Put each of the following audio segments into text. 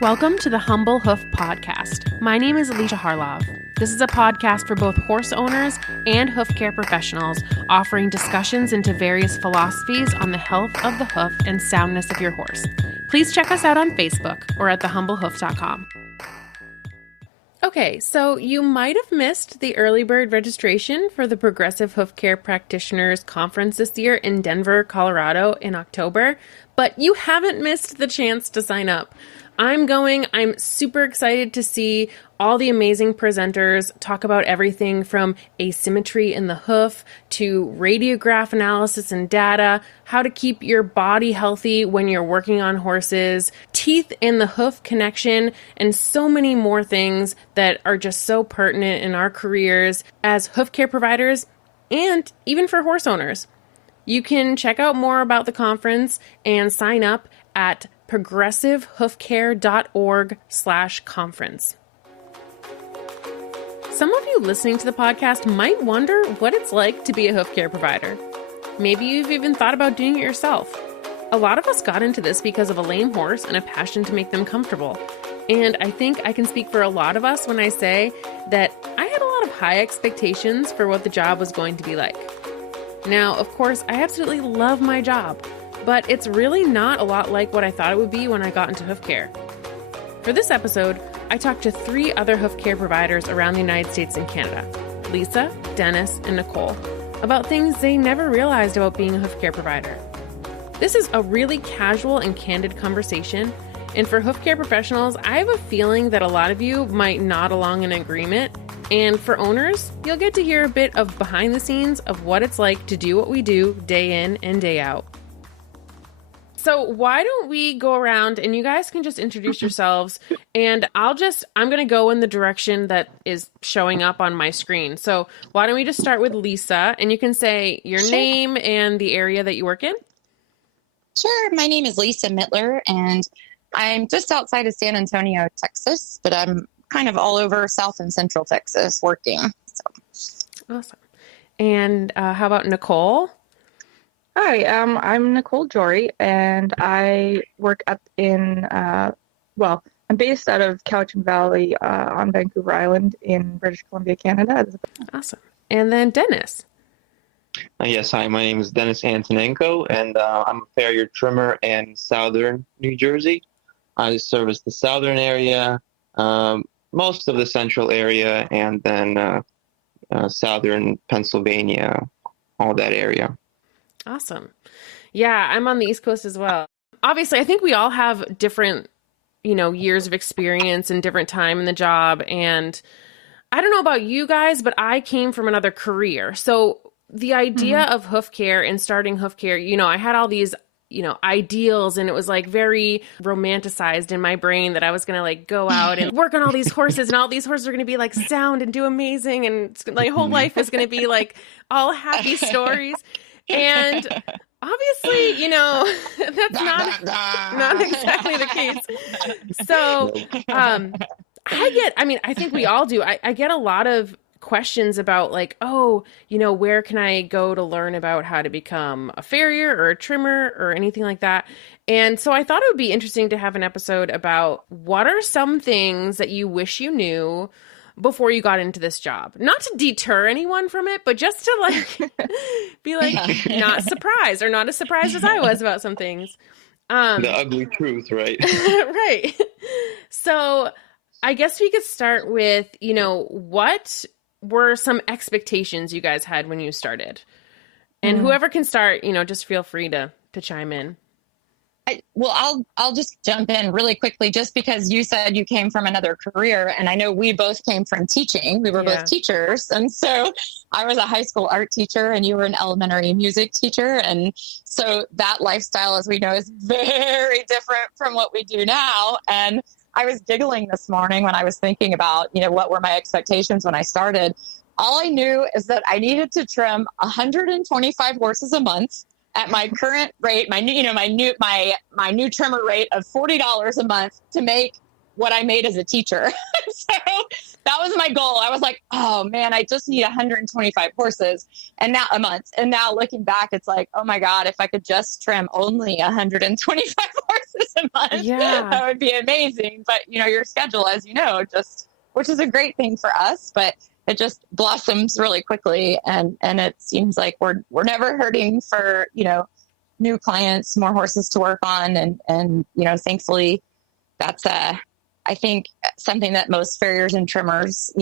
Welcome to the Humble Hoof Podcast. My name is Alicia Harlov. This is a podcast for both horse owners and hoof care professionals, offering discussions into various philosophies on the health of the hoof and soundness of your horse. Please check us out on Facebook or at thehumblehoof.com. Okay, so you might have missed the early bird registration for the Progressive Hoof Care Practitioners Conference this year in Denver, Colorado in October, but you haven't missed the chance to sign up. I'm going. I'm super excited to see all the amazing presenters talk about everything from asymmetry in the hoof to radiograph analysis and data, how to keep your body healthy when you're working on horses, teeth and the hoof connection, and so many more things that are just so pertinent in our careers as hoof care providers and even for horse owners. You can check out more about the conference and sign up at progressivehoofcare.org/conference. Some of you listening to the podcast might wonder what it's like to be a hoof care provider. Maybe you've even thought about doing it yourself. A lot of us got into this because of a lame horse and a passion to make them comfortable. And I think I can speak for a lot of us when I say that I had a lot of high expectations for what the job was going to be like. Now, of course, I absolutely love my job, but it's really not a lot like what I thought it would be when I got into hoof care. For this episode, I talked to 3 other hoof care providers around the United States and Canada, Lisa, Dennis, and Nicole, about things they never realized about being a hoof care provider. This is a really casual and candid conversation, and for hoof care professionals, I have a feeling that a lot of you might nod along in agreement, and for owners, you'll get to hear a bit of behind the scenes of what it's like to do what we do day in and day out. So why don't we go around and you guys can just introduce yourselves, and I'm going to go in the direction that is showing up on my screen. So why don't we just start with Lisa, and you can say your name and the area that you work in? Sure. My name is Lisa Mittler, and I'm just outside of San Antonio, Texas, but I'm kind of all over South and Central Texas working. So. Awesome. And how about Nicole? Hi, I'm Nicole Jory, and I work up in, I'm based out of Cowichan Valley on Vancouver Island in British Columbia, Canada. Awesome. And then Dennis. Yes, hi, my name is Dennis Antonenko, and I'm a farrier trimmer in southern New Jersey. I service the southern area, most of the central area, and then southern Pennsylvania, all that area. Awesome. Yeah, I'm on the East Coast as well. Obviously, I think we all have different, years of experience and different time in the job. And I don't know about you guys, but I came from another career. So the idea of hoof care and starting hoof care, I had all these, ideals, and it was like very romanticized in my brain that I was going to go out and work on all these horses, and all these horses are going to be sound and do amazing. And my whole life is going to be all happy stories. And obviously, that's not exactly the case. So I think we all do. I get a lot of questions about where can I go to learn about how to become a farrier or a trimmer or anything like that. And so I thought it would be interesting to have an episode about what are some things that you wish you knew before you got into this job, not to deter anyone from it, but just to be not surprised, or not as surprised as I was about some things. The ugly truth, right? Right. So I guess we could start with, what were some expectations you guys had when you started? And whoever can start, just feel free to chime in. I'll just jump in really quickly, just because you said you came from another career, and I know we both came from teaching. We were both teachers. And so I was a high school art teacher, and you were an elementary music teacher. And so that lifestyle, as we know, is very different from what we do now. And I was giggling this morning when I was thinking about, what were my expectations when I started. All I knew is that I needed to trim 125 horses a month at my current rate, my new trimmer rate of $40 a month, to make what I made as a teacher. So that was my goal. I was like, oh man, I just need 125 horses and now a month. And now looking back, it's like, oh my God, if I could just trim only 125 horses a month, that would be amazing. But your schedule, as you know, which is a great thing for us, but it just blossoms really quickly. And it seems like we're never hurting for, new clients, more horses to work on. And thankfully that's, I think something that most farriers and trimmers,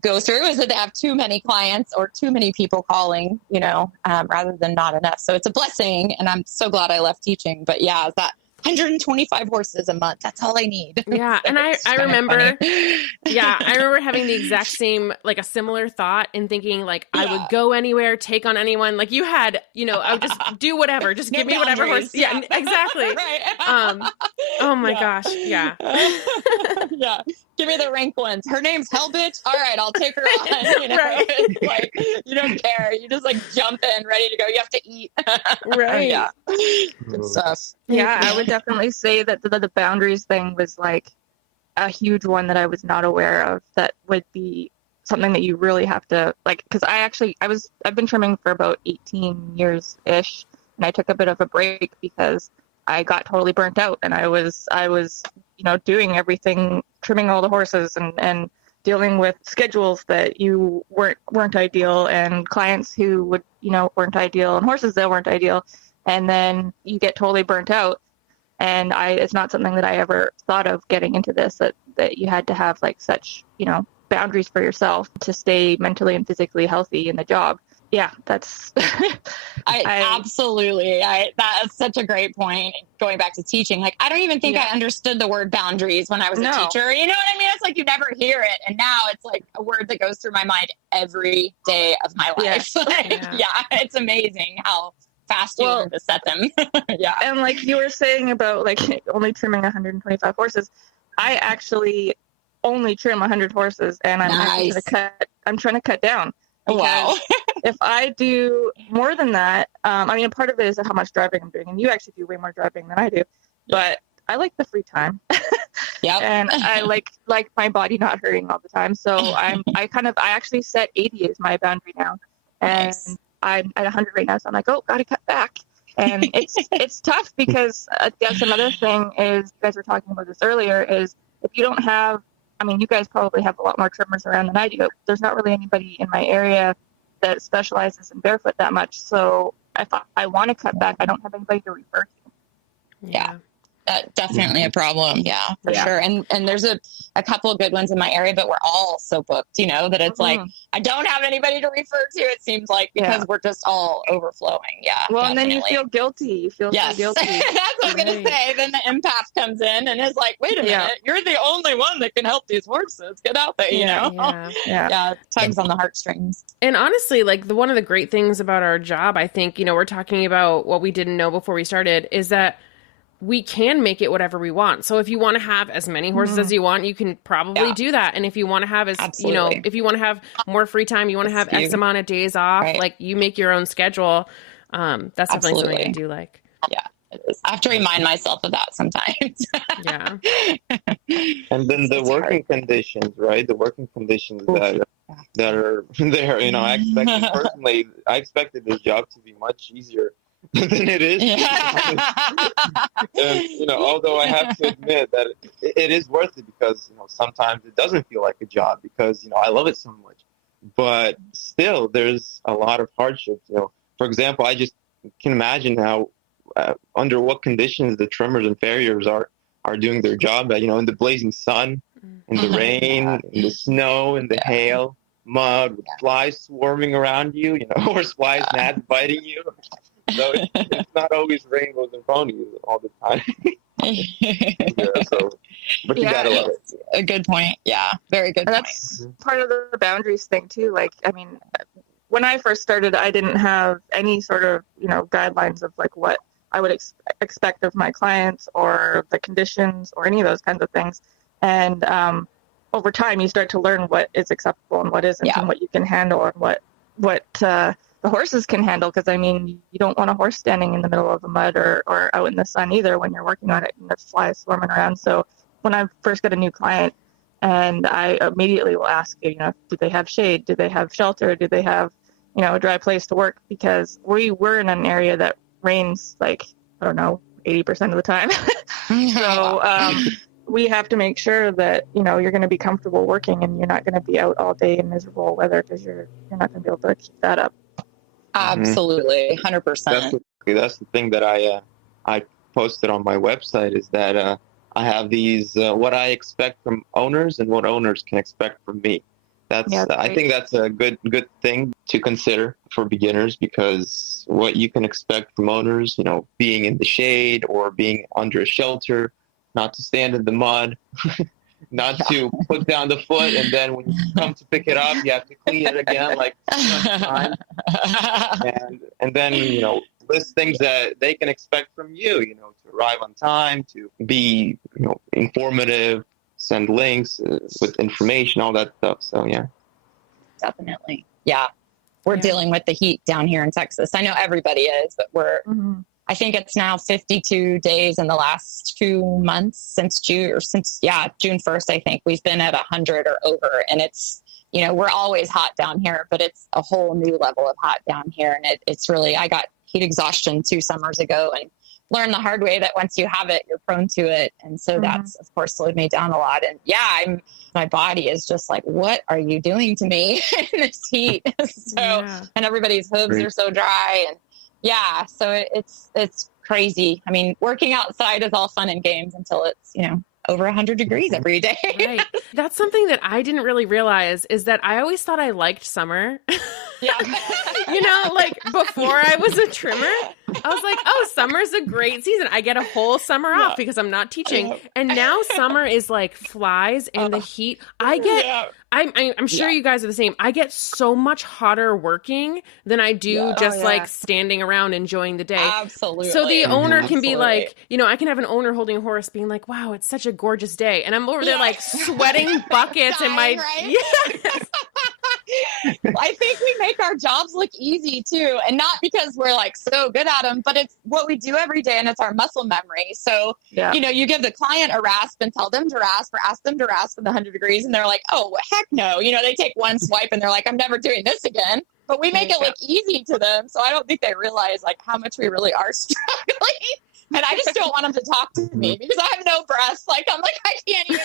go through is that they have too many clients or too many people calling, rather than not enough. So it's a blessing, and I'm so glad I left teaching. But yeah, that 125 horses a month, that's all I need. Yeah. And I remember, I remember having the exact same, like a similar thought and thinking like I would go anywhere, take on anyone. Like you had, I would just do whatever, just give me whatever horse. Yeah, exactly. Right. Oh my gosh. Yeah. Yeah. Give me the rank ones. Her name's Hell Bitch. All right, I'll take her on. Right. It's like, you don't care. You just like jump in, ready to go. You have to eat. Right. Yeah. Good stuff. Yeah, I would definitely say that the boundaries thing was like a huge one that I was not aware of. That would be something that you really have to like, because I've been trimming for about 18 years ish, and I took a bit of a break because I got totally burnt out, and I was doing everything, trimming all the horses and dealing with schedules that you weren't ideal, and clients who would weren't ideal, and horses that weren't ideal, and then you get totally burnt out. And it's not something that I ever thought of getting into this, that you had to have like such boundaries for yourself to stay mentally and physically healthy in the job. Yeah, that's absolutely. That is such a great point. Going back to teaching, like I don't even think I understood the word boundaries when I was a teacher. You know what I mean? It's like you never hear it, and now it's like a word that goes through my mind every day of my life. It's amazing how fast you learn to set them. Yeah, and like you were saying about like only trimming 125 horses, I actually only trim 100 horses, and I'm trying to cut down. Wow. If I do more than that, a part of it is how much driving I'm doing, and you actually do way more driving than I do, but I like the free time. Yep. And I like my body not hurting all the time. So I actually set 80 as my boundary now, and I'm at 100 right now. So I'm like, gotta cut back. And it's tough because that's another thing is, you guys were talking about this earlier, is if you don't have, you guys probably have a lot more trimmers around than I do. There's not really anybody in my area that specializes in barefoot that much. So if I want to cut back, I don't have anybody to refer to. Yeah. That's definitely a problem. Yeah, for sure. And there's a couple of good ones in my area, but we're all so booked, that it's like, I don't have anybody to refer to, it seems like, because we're just all overflowing. Yeah. Well, definitely. And then you feel guilty. You feel so guilty. That's what I was going to say. Then the empath comes in and is like, wait a minute, you're the only one that can help these horses get out there, Yeah. Tugs on the heartstrings. And honestly, like one of the great things about our job, I think, we're talking about what we didn't know before we started, is that we can make it whatever we want. So if you want to have as many horses as you want, you can probably do that. And if you want to have if you want to have more free time, you want to have X amount of days off, like you make your own schedule. That's definitely something I do like. Yeah. I have to remind myself of that sometimes. Yeah. And then the working conditions, right? The working conditions that are there, I expected this job to be much easier than it is. And, although I have to admit that it is worth it, because, sometimes it doesn't feel like a job because, I love it so much. But still, there's a lot of hardships. For example, I just can imagine how, under what conditions the trimmers and farriers are doing their job, in the blazing sun, in the rain, in the snow, in the hail, mud, with flies swarming around you, horse flies, gnats biting you. So it's not always rainbows and ponies all the time. But you gotta love it. A good point. Yeah, very good point. That's part of the boundaries thing too. Like, when I first started, I didn't have any sort of, guidelines of like what I would expect of my clients or the conditions or any of those kinds of things. And over time, you start to learn what is acceptable and what isn't, and what you can handle and what the horses can handle. Because you don't want a horse standing in the middle of the mud or out in the sun either when you're working on it and there's flies swarming around. So when I first get a new client, and I immediately will ask, do they have shade? Do they have shelter? Do they have, a dry place to work? Because we're in an area that rains, like, I don't know, 80% of the time. So we have to make sure that, you're going to be comfortable working and you're not going to be out all day in miserable weather, because you're not going to be able to keep that up. Absolutely. 100%. That's the thing that I posted on my website, is that I have these what I expect from owners and what owners can expect from me. I think that's a good thing to consider for beginners, because what you can expect from owners, being in the shade or being under a shelter, not to stand in the mud, not to put down the foot, and then when you come to pick it up, you have to clean it again like time. And then, list things that they can expect from you, to arrive on time, to be, informative, send links with information, all that stuff. So, yeah. Definitely. Yeah. We're dealing with the heat down here in Texas. I know everybody is, but I think it's now 52 days in the last 2 months since June 1st, I think we've been at 100 or over. And it's, we're always hot down here, but it's a whole new level of hot down here. And it's really, I got heat exhaustion 2 summers ago and learned the hard way that once you have it, you're prone to it. And so that's, of course, slowed me down a lot. And my body is just like, what are you doing to me in this heat? And everybody's hooves are so dry. And so it's crazy. I mean, working outside is all fun and games until it's, over 100 degrees every day. Right. That's something that I didn't really realize, is that I always thought I liked summer. Yeah. Like before I was a trimmer, I was like, oh, summer's a great season. I get a whole summer off because I'm not teaching. And now summer is like flies and the heat. I'm sure you guys are the same. I get so much hotter working than I do like standing around enjoying the day. Absolutely. So the owner can be like, I can have an owner holding a horse being like, wow, it's such a gorgeous day. And I'm over there like sweating buckets in my... I think we make our jobs look easy too. And not because we're like so good at them, but it's what we do every day and it's our muscle memory. So, you give the client a rasp and tell them to rasp or ask them to rasp in the 100 degrees. And they're like, oh, heck no. They take one swipe and they're like, I'm never doing this again. But we make it look easy to them. So I don't think they realize like how much we really are struggling. And I just don't want them to talk to me because I have no breath. Like, I'm like, I can't use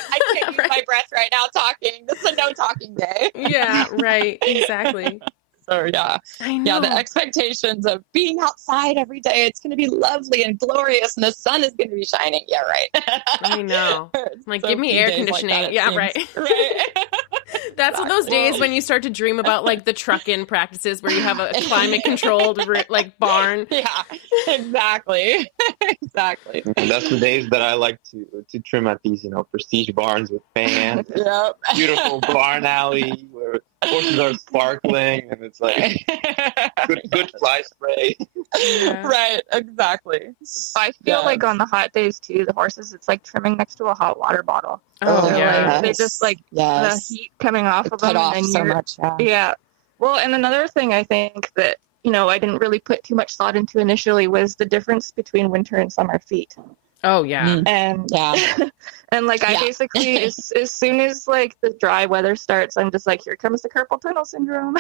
my breath right now talking. This is a no talking day. Yeah, right. Exactly. So, I know. The expectations of being outside every day, it's going to be lovely and glorious and the sun is going to be shining. Yeah, right. I know. Like, give me air conditioning. Right. Right. That's those days when you start to dream about like the truck-in practices where you have a climate-controlled like barn. Yeah, exactly. Exactly. And that's the days that I like to trim at these, prestige barns with fans. Beautiful barn alley where horses are sparkling and it's like good fly spray. Right, exactly. I feel like on the hot days too, the horses, it's like trimming next to a hot water bottle. They just like the heat coming off of them. Off and so much. Yeah. Well, and another thing I think that, I didn't really put too much thought into initially was the difference between winter and summer feet. Oh, yeah. And and like I basically, as soon as like the dry weather starts, I'm just like, here comes the carpal tunnel syndrome.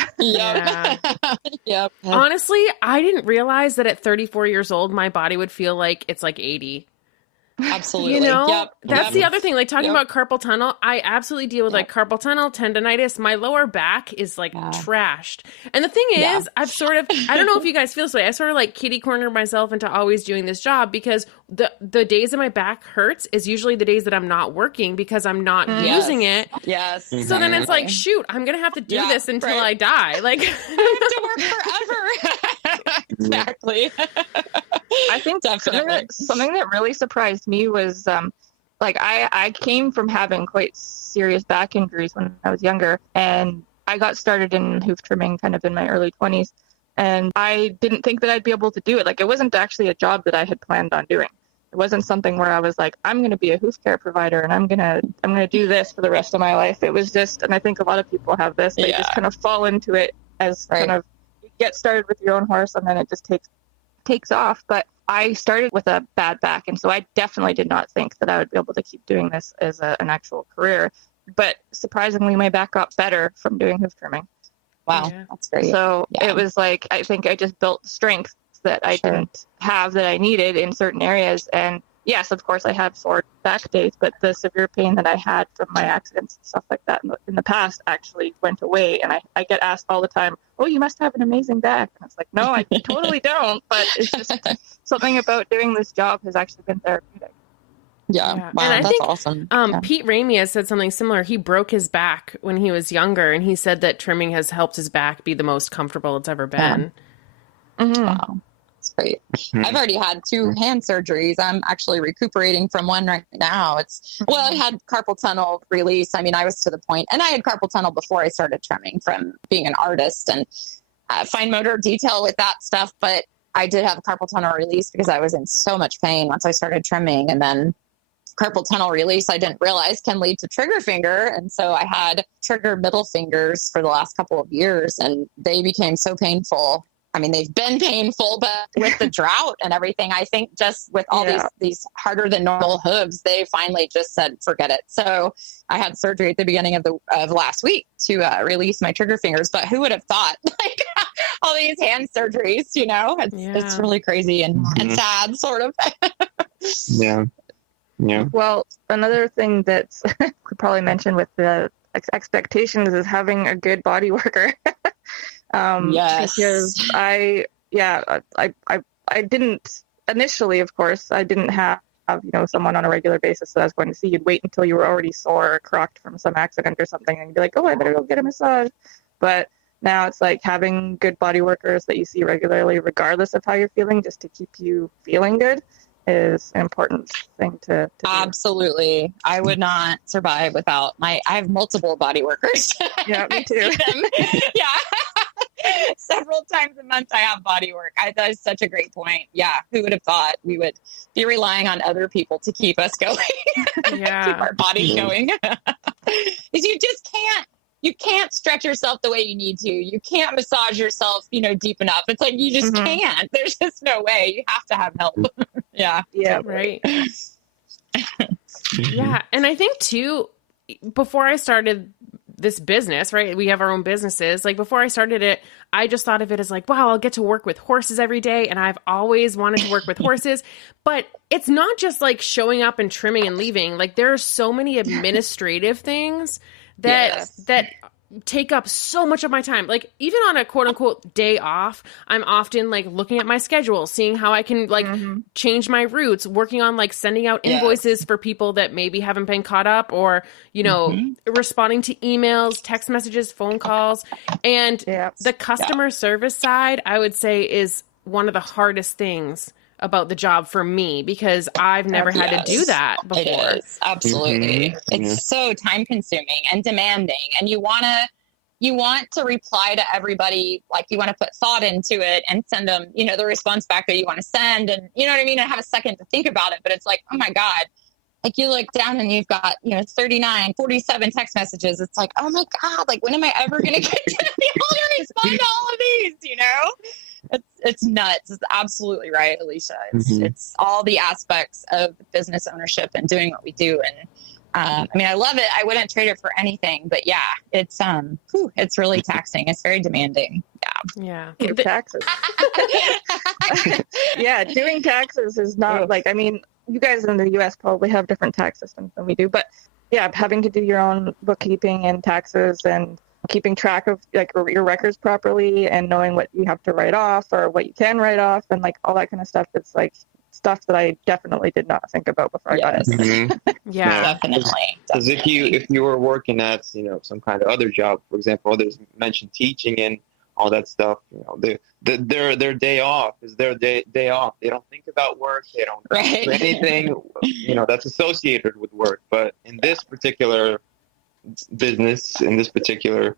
Yep. Honestly, I didn't realize that at 34 years old, my body would feel like it's like 80. Absolutely. That's the other thing. Like talking about carpal tunnel, I absolutely deal with like carpal tunnel, tendonitis. My lower back is like trashed. And the thing is, I've sort of, I don't know if you guys feel this way. I sort of like kitty corner myself into always doing this job because the days that my back hurts is usually the days that I'm not working because I'm not using it. Yes. So then it's like, shoot, I'm going to have to do this until I die. Like I have to work forever. Exactly. I think something that really surprised me was like I came from having quite serious back injuries when I was younger, and I got started in hoof trimming kind of in my early 20s, and I didn't think that I'd be able to do it. Like it wasn't actually a job that I had planned on doing. It wasn't something where I was like, I'm going to be a Hoofcare provider and I'm going to do this for the rest of my life. It was just, and I think a lot of people have this, they just kind of fall into it as kind of you get started with your own horse and then it just takes off. But I started with a bad back, and so I definitely did not think that I would be able to keep doing this as an actual career. But surprisingly, my back got better from doing hoof trimming. Wow, that's great. So it was like, I think I just built strength that I didn't have that I needed in certain areas. And yes, of course, I have sore back days, but the severe pain that I had from my accidents and stuff like that in the past actually went away. And I get asked all the time, oh, you must have an amazing back. And it's like, no, I totally don't. But it's just something about doing this job has actually been therapeutic. Yeah. Wow, and I that's think, awesome. Pete Ramey has said something similar. He broke his back when he was younger, and he said that trimming has helped his back be the most comfortable it's ever been. Yeah. Mm-hmm. Wow. That's great. I've already had 2 hand surgeries. I'm actually recuperating from one right now. I had carpal tunnel release. I mean, I was to the point, and I had carpal tunnel before I started trimming from being an artist and fine motor detail with that stuff. But I did have carpal tunnel release because I was in so much pain once I started trimming. And then carpal tunnel release, I didn't realize can lead to trigger finger. And so I had trigger middle fingers for the last couple of years, and they became so painful. I mean, they've been painful, but with the drought and everything, I think just with all these harder than normal hooves, they finally just said, forget it. So I had surgery at the beginning of last week to release my trigger fingers. But who would have thought, like, all these hand surgeries, it's really crazy and sad, sort of. Yeah. Well, another thing that could probably mention with the expectations is having a good body worker. Yes. Because I didn't initially, of course, I didn't have someone on a regular basis that I was going to see. You'd wait until you were already sore or crocked from some accident or something, and you'd be like, oh, I better go get a massage. But now it's like having good body workers that you see regularly, regardless of how you're feeling, just to keep you feeling good, is an important thing to do. Absolutely. I would not survive without I have multiple body workers. Yeah, me too. Yeah. Several times a month I have body work. That is such a great point. Yeah. Who would have thought we would be relying on other people to keep us going? Keep our body going. Because you can't stretch yourself the way you need to. You can't massage yourself, deep enough. It's like, you just can't. There's just no way. You have to have help. Yeah. Right. Yeah. And I think too, before I started this business, right? We have our own businesses. Like, before I started it, I just thought of it as like, wow, I'll get to work with horses every day. And I've always wanted to work with horses, but it's not just like showing up and trimming and leaving. Like, there are so many administrative things that take up so much of my time. Like, even on a quote unquote day off, I'm often like looking at my schedule, seeing how I can like change my routes, working on like sending out invoices for people that maybe haven't been caught up, or, responding to emails, text messages, phone calls. And the customer service side, I would say, is one of the hardest things about the job for me, because I've never had to do that before. It is. Absolutely. It's so time consuming and demanding, and you want to reply to everybody. Like, you want to put thought into it and send them, the response back that you want to send, and you know what I mean? And have a second to think about it. But it's like, oh my God, like, you look down and you've got, 39, 47 text messages. It's like, oh my God, like, when am I ever going to get to be able to respond to all of these, It's nuts. It's absolutely right, Alicia. It's all the aspects of business ownership and doing what we do. And I love it. I wouldn't trade it for anything. But yeah, it's really taxing. It's very demanding. Yeah. Taxes. Yeah, doing taxes is not you guys in the U.S. probably have different tax systems than we do. But yeah, having to do your own bookkeeping and taxes and keeping track of like your records properly and knowing what you have to write off or what you can write off and like all that kind of stuff. It's like stuff that I definitely did not think about before I got it. Definitely. Because if you were working at some kind of other job, for example, others mentioned teaching and all that stuff. Their day off is their day off. They don't think about work. They don't do anything that's associated with work. But in this particular business, in this particular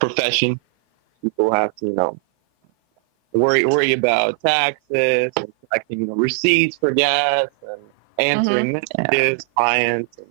profession, people have to worry about taxes and collecting receipts for gas and answering messages, clients, and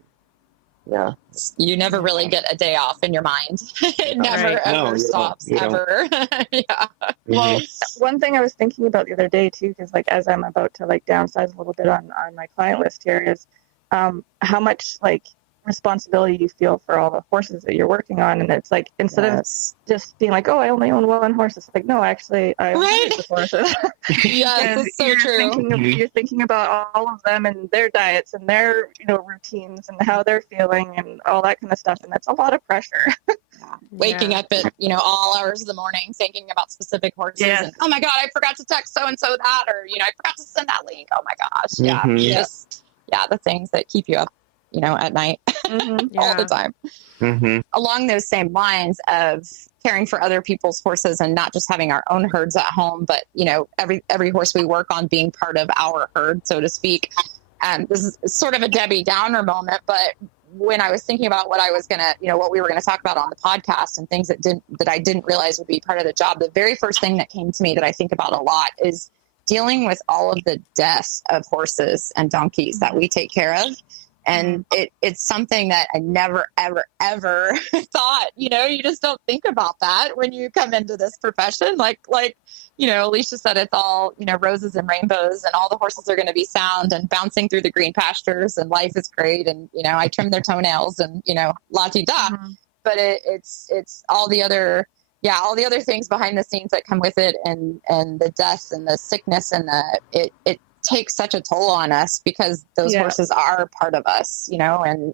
Yeah. You never really get a day off in your mind. It never ever stops ever. Yeah. Well, one thing I was thinking about the other day too, because like as I'm about to like downsize a little bit on my client list here, is how much like responsibility you feel for all the horses that you're working on. And it's like, instead of just being like, oh, I only own one horse, it's like, no, actually I own hundreds of horses. Yes, it's so true. You're thinking about all of them and their diets and their, routines and how they're feeling and all that kind of stuff. And that's a lot of pressure. Waking up at, all hours of the morning, thinking about specific horses. Yeah. And, oh my God, I forgot to text so-and-so that, or, I forgot to send that link. Oh my gosh. Yeah. Mm-hmm. The things that keep you up, at night all the time. Mm-hmm. Along those same lines of caring for other people's horses and not just having our own herds at home, but, every horse we work on being part of our herd, so to speak. This is sort of a Debbie Downer moment, but when I was thinking about what I was going to, what we were going to talk about on the podcast and things that I didn't realize would be part of the job, the very first thing that came to me that I think about a lot is dealing with all of the deaths of horses and donkeys that we take care of. And it's something that I never, ever, ever thought, you just don't think about that when you come into this profession. Like, Alicia said, it's all, roses and rainbows and all the horses are going to be sound and bouncing through the green pastures and life is great. And, I trim their toenails and, la-ti-da, but it's all the other, all the other things behind the scenes that come with it and the death and the sickness and it takes such a toll on us because those horses are part of us, and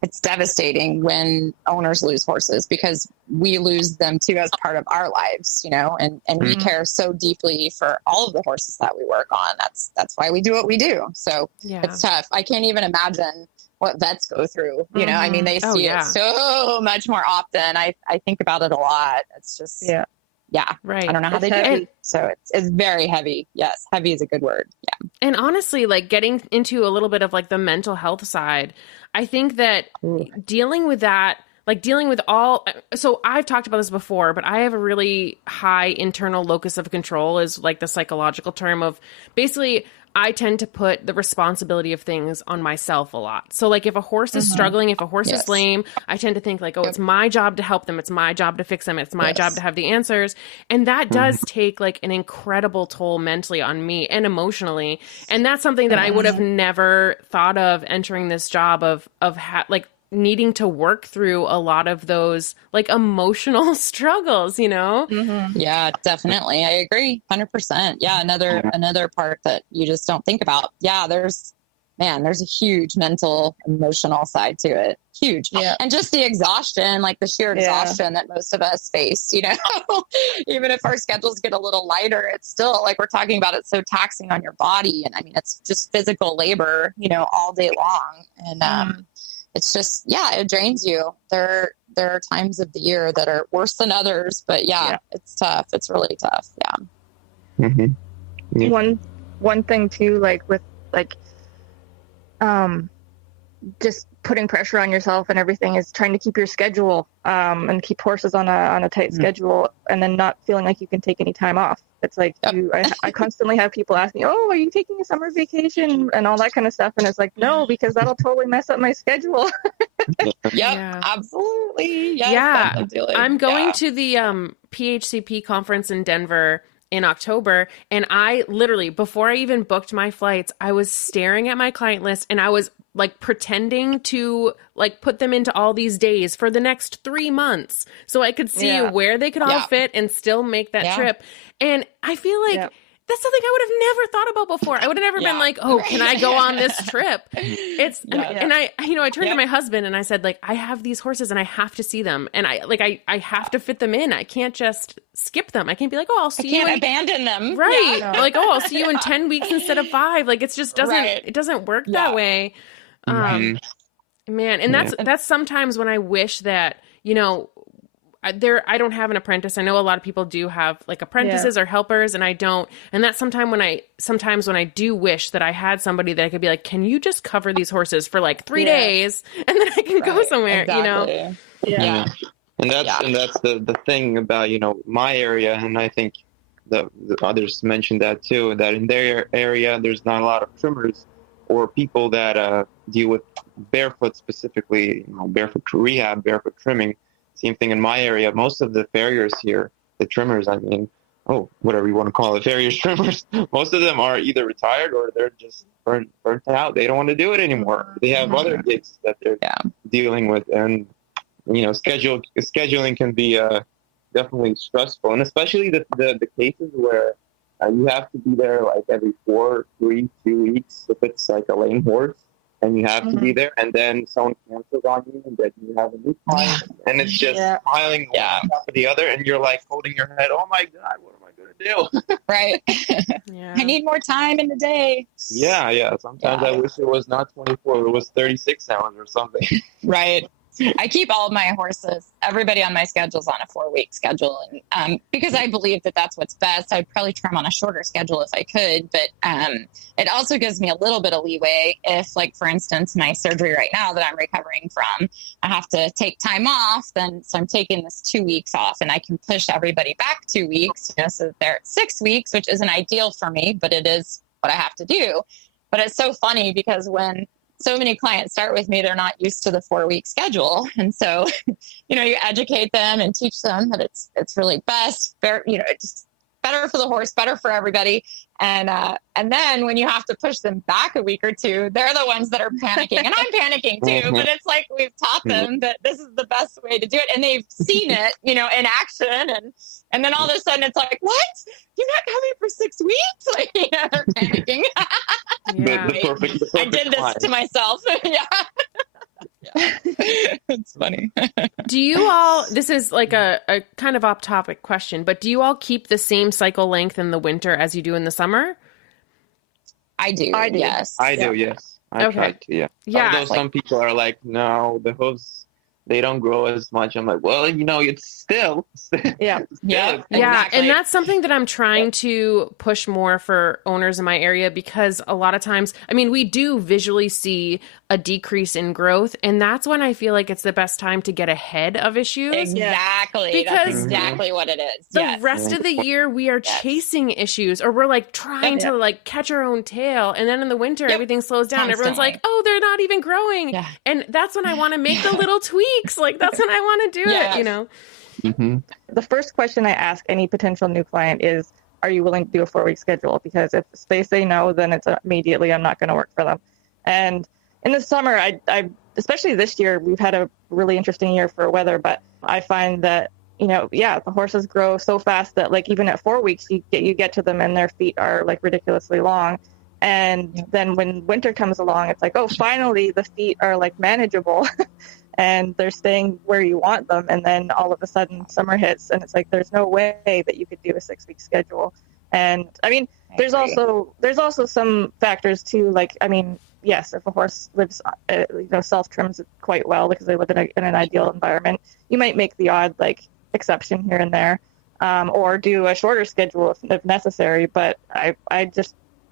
it's devastating when owners lose horses because we lose them too as part of our lives, and we care so deeply for all of the horses that we work on. That's why we do what we do. So it's tough. I can't even imagine what vets go through, I mean, they see it so much more often. I think about it a lot. It's just, right. I don't know how they do it. So it's very heavy. Yes. Heavy is a good word. Yeah. And honestly, like getting into a little bit of like the mental health side, I think that dealing with that, like dealing with so I've talked about this before, but I have a really high internal locus of control is like the psychological term of basically I tend to put the responsibility of things on myself a lot. So like if a horse is struggling, if a horse is lame, I tend to think like, oh, it's my job to help them. It's my job to fix them. It's my job to have the answers. And that does take like an incredible toll mentally on me and emotionally. And that's something that I would have never thought of entering this job of like needing to work through a lot of those like emotional struggles, Yeah, definitely. I agree 100%. Yeah. Another part that you just don't think about. Yeah. There's a huge mental, emotional side to it. Huge. Yeah. And just the exhaustion, like the sheer exhaustion that most of us face, even if our schedules get a little lighter, it's still like we're talking about, it's so taxing on your body. And I mean, it's just physical labor, all day long. And, it's just, it drains you. There are times of the year that are worse than others, but it's tough. It's really tough. Yeah. Mm-hmm. Yeah. One thing too, like with like, just putting pressure on yourself and everything is trying to keep your schedule, and keep horses on a tight schedule and then not feeling like you can take any time off. It's like I constantly have people ask me, oh, are you taking a summer vacation and all that kind of stuff? And it's like, no, because that'll totally mess up my schedule. Absolutely. Yes, yeah. I'm going to the PHCP conference in Denver in October. And I literally, before I even booked my flights, I was staring at my client list and I was like pretending to like put them into all these days for the next 3 months so I could see where they could all fit and still make that trip. And I feel like that's something I would have never thought about before. I would have never been like, oh, can I go on this trip? And I turned to my husband and I said, like, I have these horses and I have to see them. And I have to fit them in. I can't just skip them. I can't be like, oh, I'll see you. I can't abandon them. Right. Yeah. Like, oh, I'll see you in 10 weeks instead of 5. Like, it's just it doesn't work that way. Man. And that's sometimes when I wish that, I don't have an apprentice. I know a lot of people do have like apprentices or helpers and I don't. And that's sometimes when I do wish that I had somebody that I could be like, can you just cover these horses for like 3 days and then I can go somewhere, exactly. Yeah. And that's the thing about, my area. And I think the others mentioned that too, that in their area, there's not a lot of trimmers for people that deal with barefoot specifically, barefoot rehab, barefoot trimming. Same thing in my area. Most of the farriers here, the trimmers, whatever you want to call it, farriers, trimmers, most of them are either retired or they're just burnt out. They don't want to do it anymore. They have other gigs that they're dealing with, and scheduling can be definitely stressful, and especially the cases where you have to be there like every 2 weeks if it's like a lame horse, and you have to be there, and then someone cancels on you, and then you have a new client, and it's just piling one on top of the other, and you're like holding your head, oh my God, what am I going to do? Right. I need more time in the day. Yeah. Sometimes I wish it was not 24, it was 36 hours or something. Right. I keep all of my horses, everybody on my schedule is on a 4-week schedule. And because I believe that that's what's best, I'd probably trim on a shorter schedule if I could. But it also gives me a little bit of leeway if, like, for instance, my surgery right now that I'm recovering from, I have to take time off. So I'm taking this 2 weeks off, and I can push everybody back 2 weeks, so that they're at 6 weeks, which isn't ideal for me, but it is what I have to do. But it's so funny because when so many clients start with me, they're not used to the 4-week schedule. And so, you educate them and teach them that it's really best, just better for the horse, better for everybody. And then when you have to push them back a week or two, they're the ones that are panicking, and I'm panicking too, but it's like, we've taught them that this is the best way to do it. And they've seen it, in action. And then all of a sudden it's like, what? You're not coming for 6 weeks? Like, they're panicking. The perfect I did this to myself. It's funny. Do you all, this is like a kind of off-topic question, but do you all keep the same cycle length in the winter as you do in the summer? I do. Yes. I do, yes. I try to, yeah. Although some people are like, no, the hooves, they don't grow as much. I'm like, well, it's still. Exactly. And that's something that I'm trying to push more for owners in my area, because a lot of times, we do visually see a decrease in growth, and that's when I feel like it's the best time to get ahead of issues. Exactly. Because that's exactly what it is. The rest of the year we are chasing issues, or we're like trying to like catch our own tail, and then in the winter everything slows down. Constantly. Everyone's like, oh, they're not even growing. And that's when I want to make the little tweaks. Like, that's when I want to do it, The first question I ask any potential new client is, are you willing to do a 4-week schedule? Because if they say no, then it's immediately, I'm not going to work for them. And in the summer, I especially this year, we've had a really interesting year for weather, but I find that, the horses grow so fast that, like, even at 4 weeks, you get to them and their feet are like ridiculously long. And then when winter comes along, it's like, oh, finally the feet are like manageable and they're staying where you want them. And then all of a sudden summer hits, and it's like, there's no way that you could do a 6-week schedule. And there's also some factors too. Like, yes, if a horse lives, self-trims quite well because they live in an ideal environment, you might make the odd exception here and there, or do a shorter schedule if necessary. But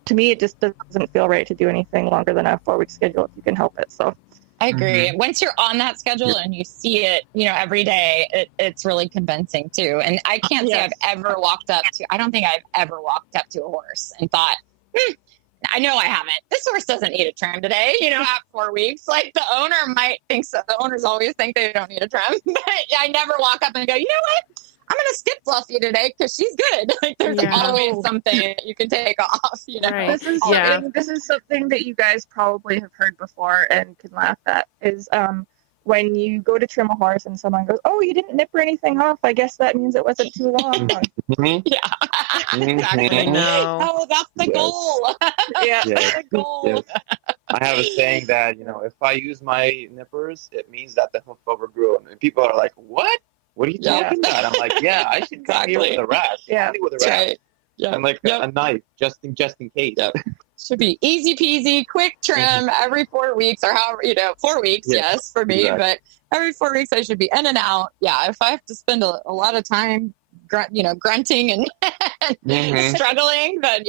to me, it just doesn't feel right to do anything longer than a 4-week schedule if you can help it. So I agree. Once you're on that schedule and you see it, every day, it's really convincing too. And I can't say I don't think I've ever walked up to a horse and thought, I know I haven't. This horse doesn't need a trim today, at 4 weeks. Like, the owner might think so. The owners always think they don't need a trim. But I never walk up and go, you know what? I'm going to skip Fluffy today because she's good. Like, there's always something that you can take off, Right. This is something that you guys probably have heard before and can laugh at, is when you go to trim a horse and someone goes, oh, you didn't nip or anything off, I guess that means it wasn't too long. Exactly. No. Oh, that's the goal. That's the goal. I have a saying that, if I use my nippers, it means that the hoof overgrew. And people are like, what? What are you talking about? I'm like, I should come here with a rash. With a rash. And a knife, just in case. Should be easy peasy, quick trim every 4 weeks, or however, 4 weeks, yes, for me. Exactly. But every 4 weeks I should be in and out. Yeah, if I have to spend a lot of time, grunting and struggling, then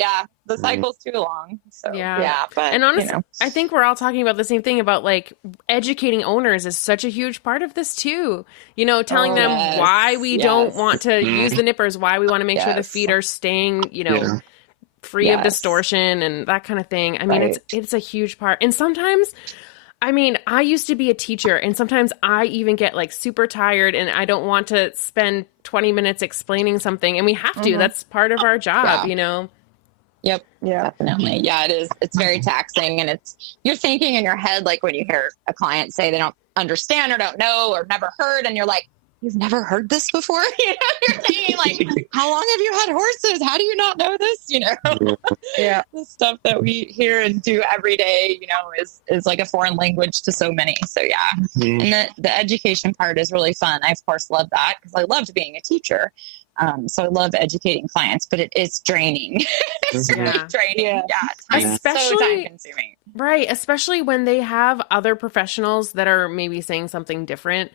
the cycle's too long. So but and honestly, I think we're all talking about the same thing about educating owners is such a huge part of this too. Telling them why we don't want to use the nippers, why we want to make sure the feet are staying, free of distortion and that kind of thing. I mean, it's a huge part. And sometimes, I mean, I used to be a teacher, and sometimes I even get like super tired and I don't want to spend 20 minutes explaining something, and we have to. That's part of our job, you know? Yep. Yeah, definitely. Yeah, it is. It's very taxing, and you're thinking in your head, like when you hear a client say they don't understand or don't know or never heard, and you're like, you've never heard this before? You know, you're thinking like, how long have you had horses? How do you not know this? You know, the stuff that we hear and do every day, you know, is like a foreign language to so many. So and the education part is really fun. I of course love that because I loved being a teacher. So I love educating clients, but it is draining. It's really draining. Especially so time consuming. Right. Especially when they have other professionals that are maybe saying something different.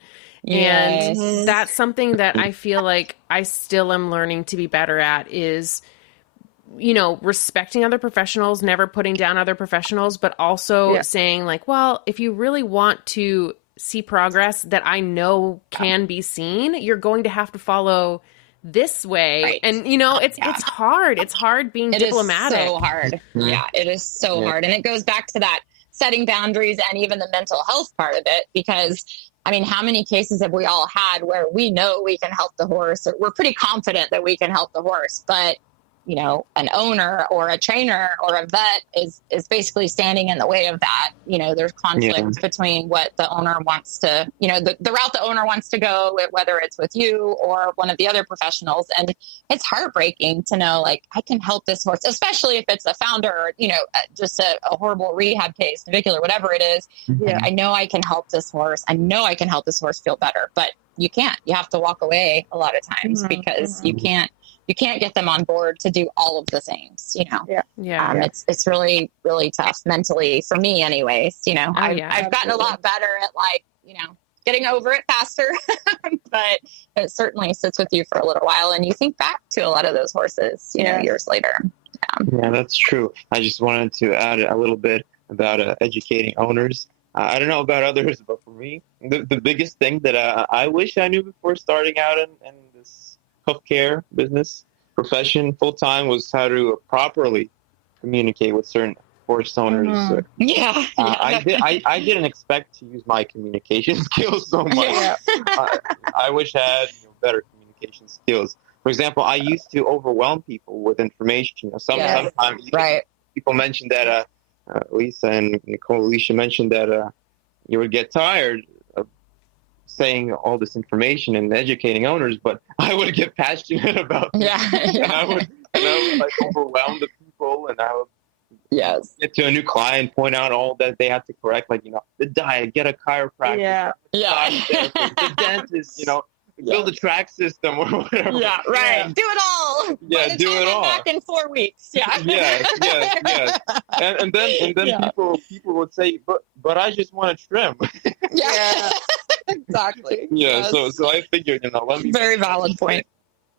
And that's something that I feel like I still am learning to be better at is, you know, respecting other professionals, never putting down other professionals, but also saying like, well, if you really want to see progress that I know can be seen, you're going to have to follow this way. Right. And, you know, it's hard. It's hard being diplomatic. It is so hard. Yeah, it is so hard. And it goes back to that setting boundaries and even the mental health part of it, because I mean, how many cases have we all had where we know we can help the horse, or we're pretty confident that we can help the horse, but you know, an owner or a trainer or a vet is basically standing in the way of that. You know, there's conflict between what the owner wants to, you know, the route the owner wants to go, whether it's with you or one of the other professionals. And it's heartbreaking to know, like, I can help this horse, especially if it's a founder or, you know, just a horrible rehab case, navicular, whatever it is. Like, I know I can help this horse. I know I can help this horse feel better, but you can't. You have to walk away a lot of times because you can't get them on board to do all of the things, you know? It's really, really tough mentally for me anyways. You know, I've gotten a lot better at, like, you know, getting over it faster, but it certainly sits with you for a little while. And you think back to a lot of those horses, you know, years later. Yeah, that's true. I just wanted to add a little bit about educating owners. I don't know about others, but for me, the biggest thing that I wish I knew before starting out in this Hoofcare business profession full time was how to properly communicate with certain horse owners. I didn't expect to use my communication skills so much. I wish I had better communication skills. For example, I used to overwhelm people with information. Sometimes people mentioned that Lisa and Nicole, Alicia mentioned that you would get tired of saying all this information and educating owners, but I would get passionate about it. And I would like overwhelm the people, and I would get to a new client, point out all that they have to correct, like, you know, the diet, get a chiropractor, the dentist, you know, build a track system or whatever. Do it all. Do it all. Back in 4 weeks. Yes. And then people would say, but I just want to trim. Exactly. So I figured, you know, let me very valid point.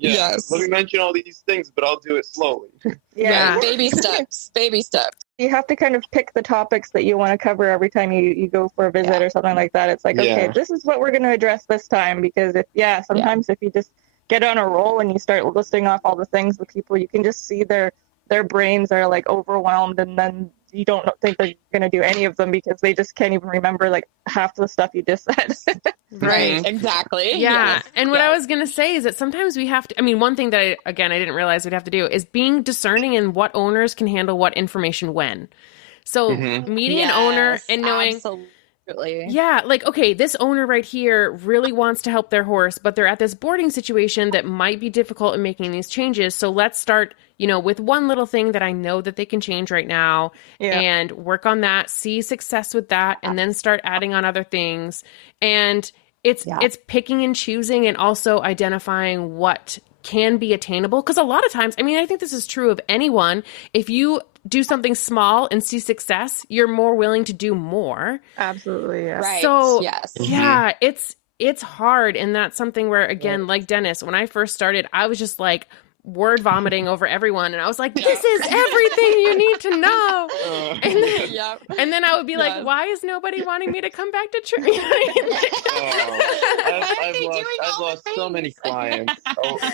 Let me mention all these things, but I'll do it slowly. Baby steps. You have to kind of pick the topics that you want to cover every time you go for a visit or something like that. It's like, okay, this is what we're going to address this time, because sometimes if you just get on a roll and you start listing off all the things with people, you can just see their brains are like overwhelmed, and then you don't think they're going to do any of them because they just can't even remember like half the stuff you just said. Right. Exactly. Yeah. And what I was going to say is that sometimes we have to, I mean, one thing that I didn't realize we'd have to do is being discerning in what owners can handle what information when. So meeting an owner and knowing, like, okay, this owner right here really wants to help their horse, but they're at this boarding situation that might be difficult in making these changes. So let's start, you know, with one little thing that I know that they can change right now and work on that, see success with that, and then start adding on other things. And it's picking and choosing, and also identifying what can be attainable. Because a lot of times, I mean, I think this is true of anyone. If you do something small and see success, you're more willing to do more. Absolutely. Yeah. Right. So it's hard. And that's something where, again, like Dennis, when I first started, I was just like, word vomiting over everyone. And I was like, this is everything you need to know. And then I would be like, why is nobody wanting me to come back to church? You know what I mean? I've lost so many clients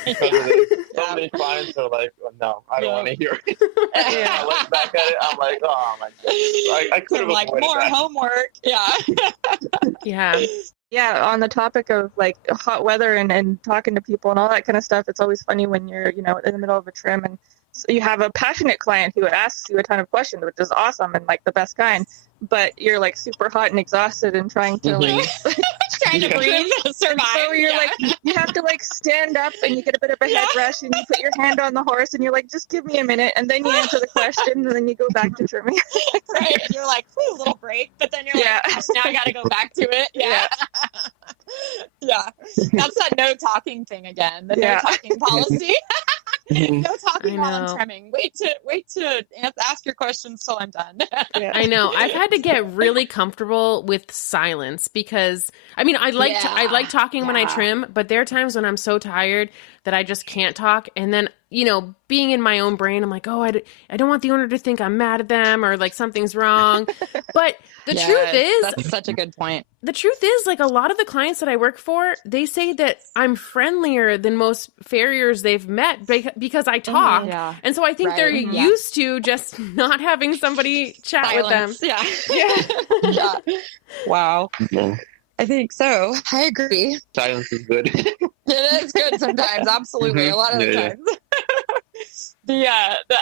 because of this. So many clients are like, oh, no, I don't want to hear it. I look back at it, I'm like, oh my God. I could have like more that. homework. Yeah, on the topic of like hot weather and talking to people and all that kind of stuff, it's always funny when you're, in the middle of a trim and so you have a passionate client who asks you a ton of questions, which is awesome and like the best kind, but you're like super hot and exhausted and trying to like trying to breathe, survive. So you're like, you have to like stand up and you get a bit of a head rush and you put your hand on the horse and you're like, just give me a minute, and then you answer the question and then you go back to trimming. Right. And you're like, a little break, but then you're like, gosh, now I got to go back to it. Yeah. That's that no talking thing again. The no talking policy. No talking while I'm trimming. Wait to ask your questions till I'm done. I know. I've had to get really comfortable with silence because I like talking when I trim, but there are times when I'm so tired that I just can't talk. And then, being in my own brain, I'm like, oh, I don't want the owner to think I'm mad at them or like something's wrong. But the truth is, that's such a good point. The truth is, like a lot of the clients that I work for, they say that I'm friendlier than most farriers they've met because I talk. Mm-hmm, and so I think they're used to just not having somebody chat Silence. With them. Yeah. Wow. Yeah. I think so. I agree. Silence is good. It is good sometimes. Absolutely. A lot of the times. The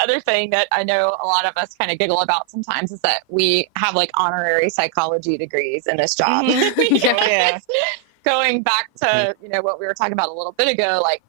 other thing that I know a lot of us kind of giggle about sometimes is that we have like honorary psychology degrees in this job. Mm-hmm. Going back to, what we were talking about a little bit ago, like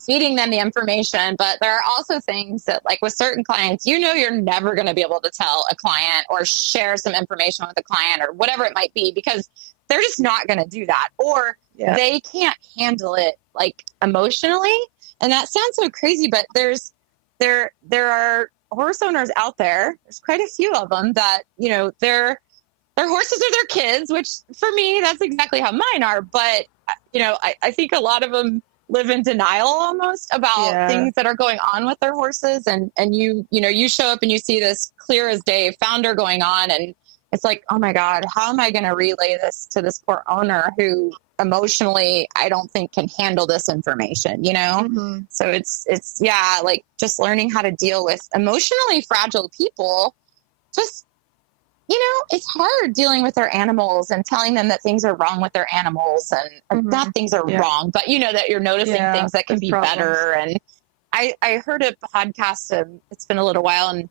feeding them the information. But there are also things that like with certain clients, you're never going to be able to tell a client or share some information with a client or whatever it might be, because they're just not going to do that, or they can't handle it like emotionally. And that sounds so crazy, but there are horse owners out there. There's quite a few of them that, their horses are their kids, which for me, that's exactly how mine are. But, I think a lot of them live in denial almost about things that are going on with their horses. And you show up and you see this clear as day founder going on, and it's like, oh my God, how am I going to relay this to this poor owner who emotionally, I don't think can handle this information, Mm-hmm. So it's like just learning how to deal with emotionally fragile people. Just, it's hard dealing with their animals and telling them that things are wrong with their animals and not things are wrong, but that you're noticing things that can be better. And I heard a podcast, it's been a little while, and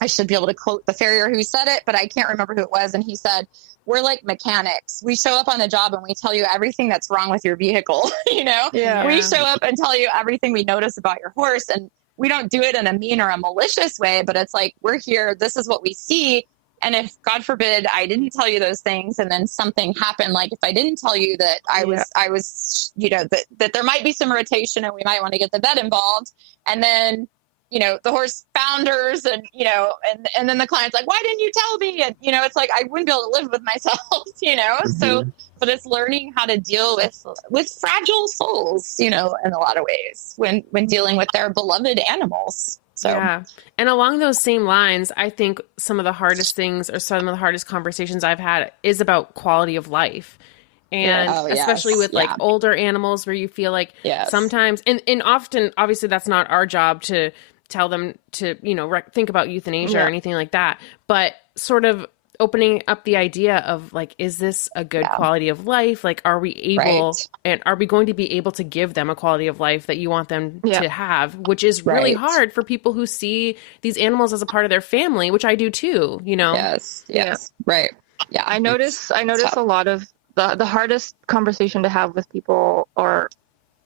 I should be able to quote the farrier who said it, but I can't remember who it was. And he said, we're like mechanics. We show up on the job and we tell you everything that's wrong with your vehicle. We show up and tell you everything we notice about your horse. And we don't do it in a mean or a malicious way, but it's like, we're here. This is what we see. And if, God forbid, I didn't tell you those things and then something happened, like if I didn't tell you that I was, that there might be some rotation and we might want to get the vet involved. And then, the horse founders and then the client's like, why didn't you tell me? And, it's like, I wouldn't be able to live with myself, Mm-hmm. So, but it's learning how to deal with fragile souls, in a lot of ways when dealing with their beloved animals. So, and along those same lines, I think some of the hardest things or some of the hardest conversations I've had is about quality of life. And especially with like older animals where you feel like sometimes, and often, obviously that's not our job to tell them to, think about euthanasia or anything like that, but sort of opening up the idea of like, is this a good quality of life? Like, are we able and are we going to be able to give them a quality of life that you want them to have, which is really hard for people who see these animals as a part of their family, which I do too, Yes. Right. Yeah. I notice a lot of the hardest conversation to have with people, or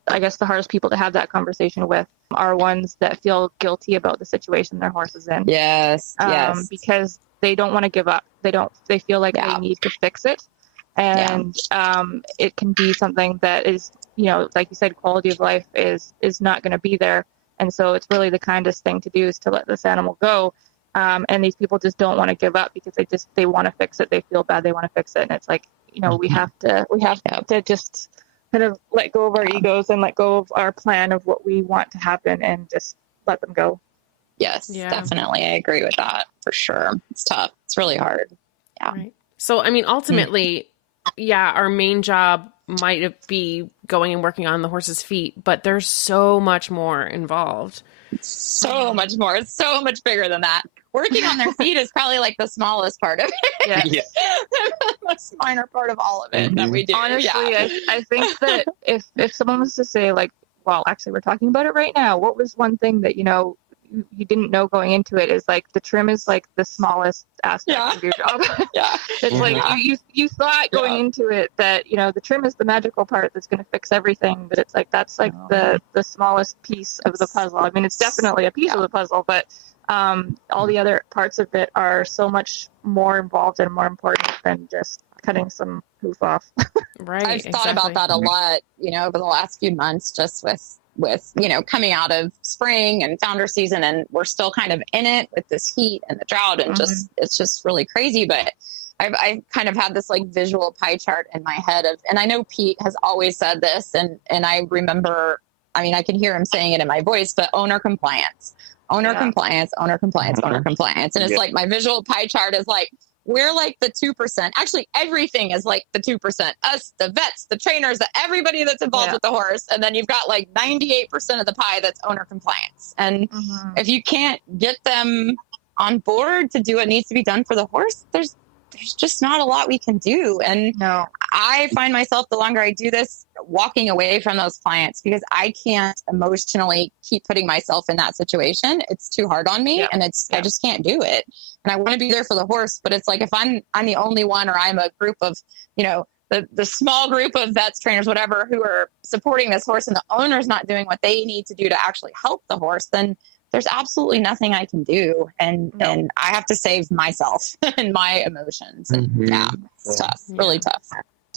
I guess the hardest people to have that conversation with, are ones that feel guilty about the situation their horse is in. Yes. Because they don't want to give up. They feel like they need to fix it. And it can be something that is, like you said, quality of life is not going to be there. And so it's really the kindest thing to do is to let this animal go. And these people just don't want to give up because they want to fix it. They feel bad. They want to fix it. And it's like, we have to just kind of let go of our egos and let go of our plan of what we want to happen and just let them go. Yes, definitely. I agree with that for sure. It's tough. It's really hard. Yeah. Right. So, I mean, ultimately, our main job might be going and working on the horse's feet, but there's so much more involved. So much more. It's so much bigger than that. Working on their feet is probably like the smallest part of it. Yeah. The most minor part of all of it that we do. Honestly, I think that if someone was to say, like, well, actually, we're talking about it right now. What was one thing that, you didn't know going into it is like the trim is like the smallest aspect of your job. It's like you thought going into it that, the trim is the magical part that's going to fix everything. But it's like, that's like the smallest piece of the puzzle. I mean, it's definitely a piece of the puzzle, but all the other parts of it are so much more involved and more important than just cutting some hoof off. Right. I've thought about that a lot, over the last few months, just with coming out of spring and founder season, and we're still kind of in it with this heat and the drought and it's just really crazy. But I've kind of had this like visual pie chart in my head and I know Pete has always said this and I remember, I can hear him saying it in my voice, but owner compliance. And it's like my visual pie chart is like, we're like the 2%. Actually, everything is like the 2%. Us, the vets, the trainers, everybody that's involved with the horse. And then you've got like 98% of the pie that's owner compliance. And if you can't get them on board to do what needs to be done for the horse, there's just not a lot we can do. And I find myself, the longer I do this, walking away from those clients because I can't emotionally keep putting myself in that situation. It's too hard on me and I just can't do it. And I want to be there for the horse, but it's like, if I'm the only one, or I'm a group of, the small group of vets, trainers, whatever, who are supporting this horse and the owner's not doing what they need to do to actually help the horse, then there's absolutely nothing I can do. And I have to save myself and my emotions. And it's tough, really tough.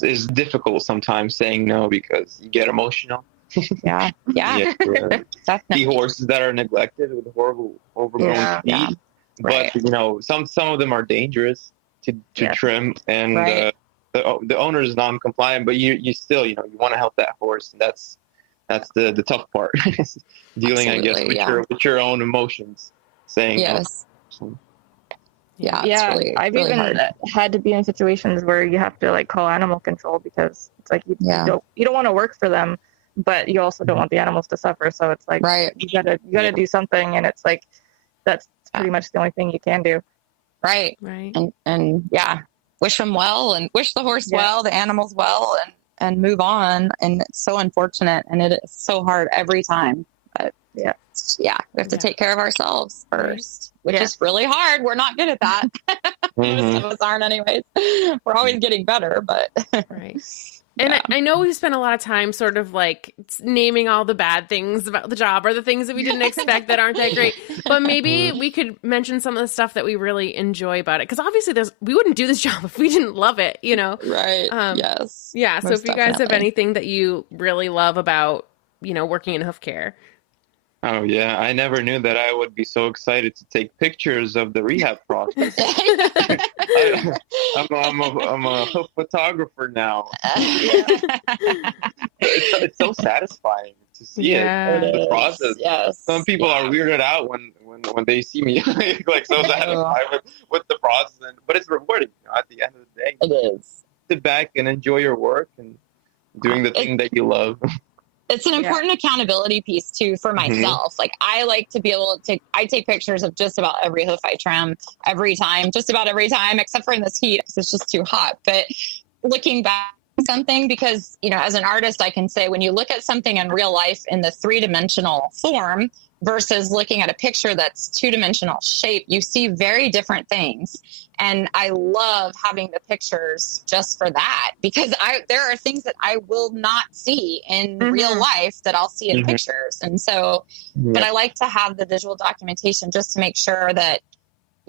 It's difficult sometimes saying no because you get emotional. Definitely. The horses that are neglected with horrible overgrown feet. But, some of them are dangerous to trim, and the owner is non-compliant, but you still, you want to help that horse. And that's the tough part. Dealing, I guess, with your own emotions, saying yes. No. I've really even hard. had to be in situations where you have to like call animal control because it's like you don't want to work for them, but you also don't want the animals to suffer. So it's like you gotta do something, and it's like that's pretty much the only thing you can do. Right. And wish them well, and wish the horse well, the animals well, and move on. And it's so unfortunate, and it is so hard every time. But we have to take care of ourselves first, which is really hard. We're not good at that. Most of us aren't anyways. We're always getting better, but And I know we spent a lot of time sort of like naming all the bad things about the job or the things that we didn't expect that aren't that great. But maybe we could mention some of the stuff that we really enjoy about it. Because obviously we wouldn't do this job if we didn't love it, Right. Yes. Yeah. So if you guys have anything that you really love about, working in Hoofcare. Oh, yeah. I never knew that I would be so excited to take pictures of the rehab process. I'm a hoof photographer now. It's so satisfying to see the process. Yes. Some people are weirded out when they see me like so satisfied with the process. But it's rewarding. At the end of the day, it is. Sit back and enjoy your work and doing the thing that you love. It's an important accountability piece too for myself. Like I like to be able to I take pictures of just about every hoof I trim just about every time, except for in this heat because it's just too hot. But looking back at something, because, as an artist, I can say when you look at something in real life in the 3-dimensional form versus looking at a picture that's 2-dimensional shape, you see very different things. And I love having the pictures just for that, because there are things that I will not see in real life that I'll see in pictures. And so, but I like to have the visual documentation just to make sure that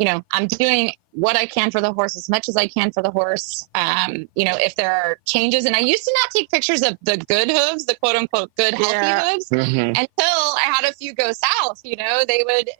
I'm doing what I can for the horse as much as I can for the horse. If there are changes, and I used to not take pictures of the good hooves, the quote unquote good healthy hooves, until I had a few go south. They would,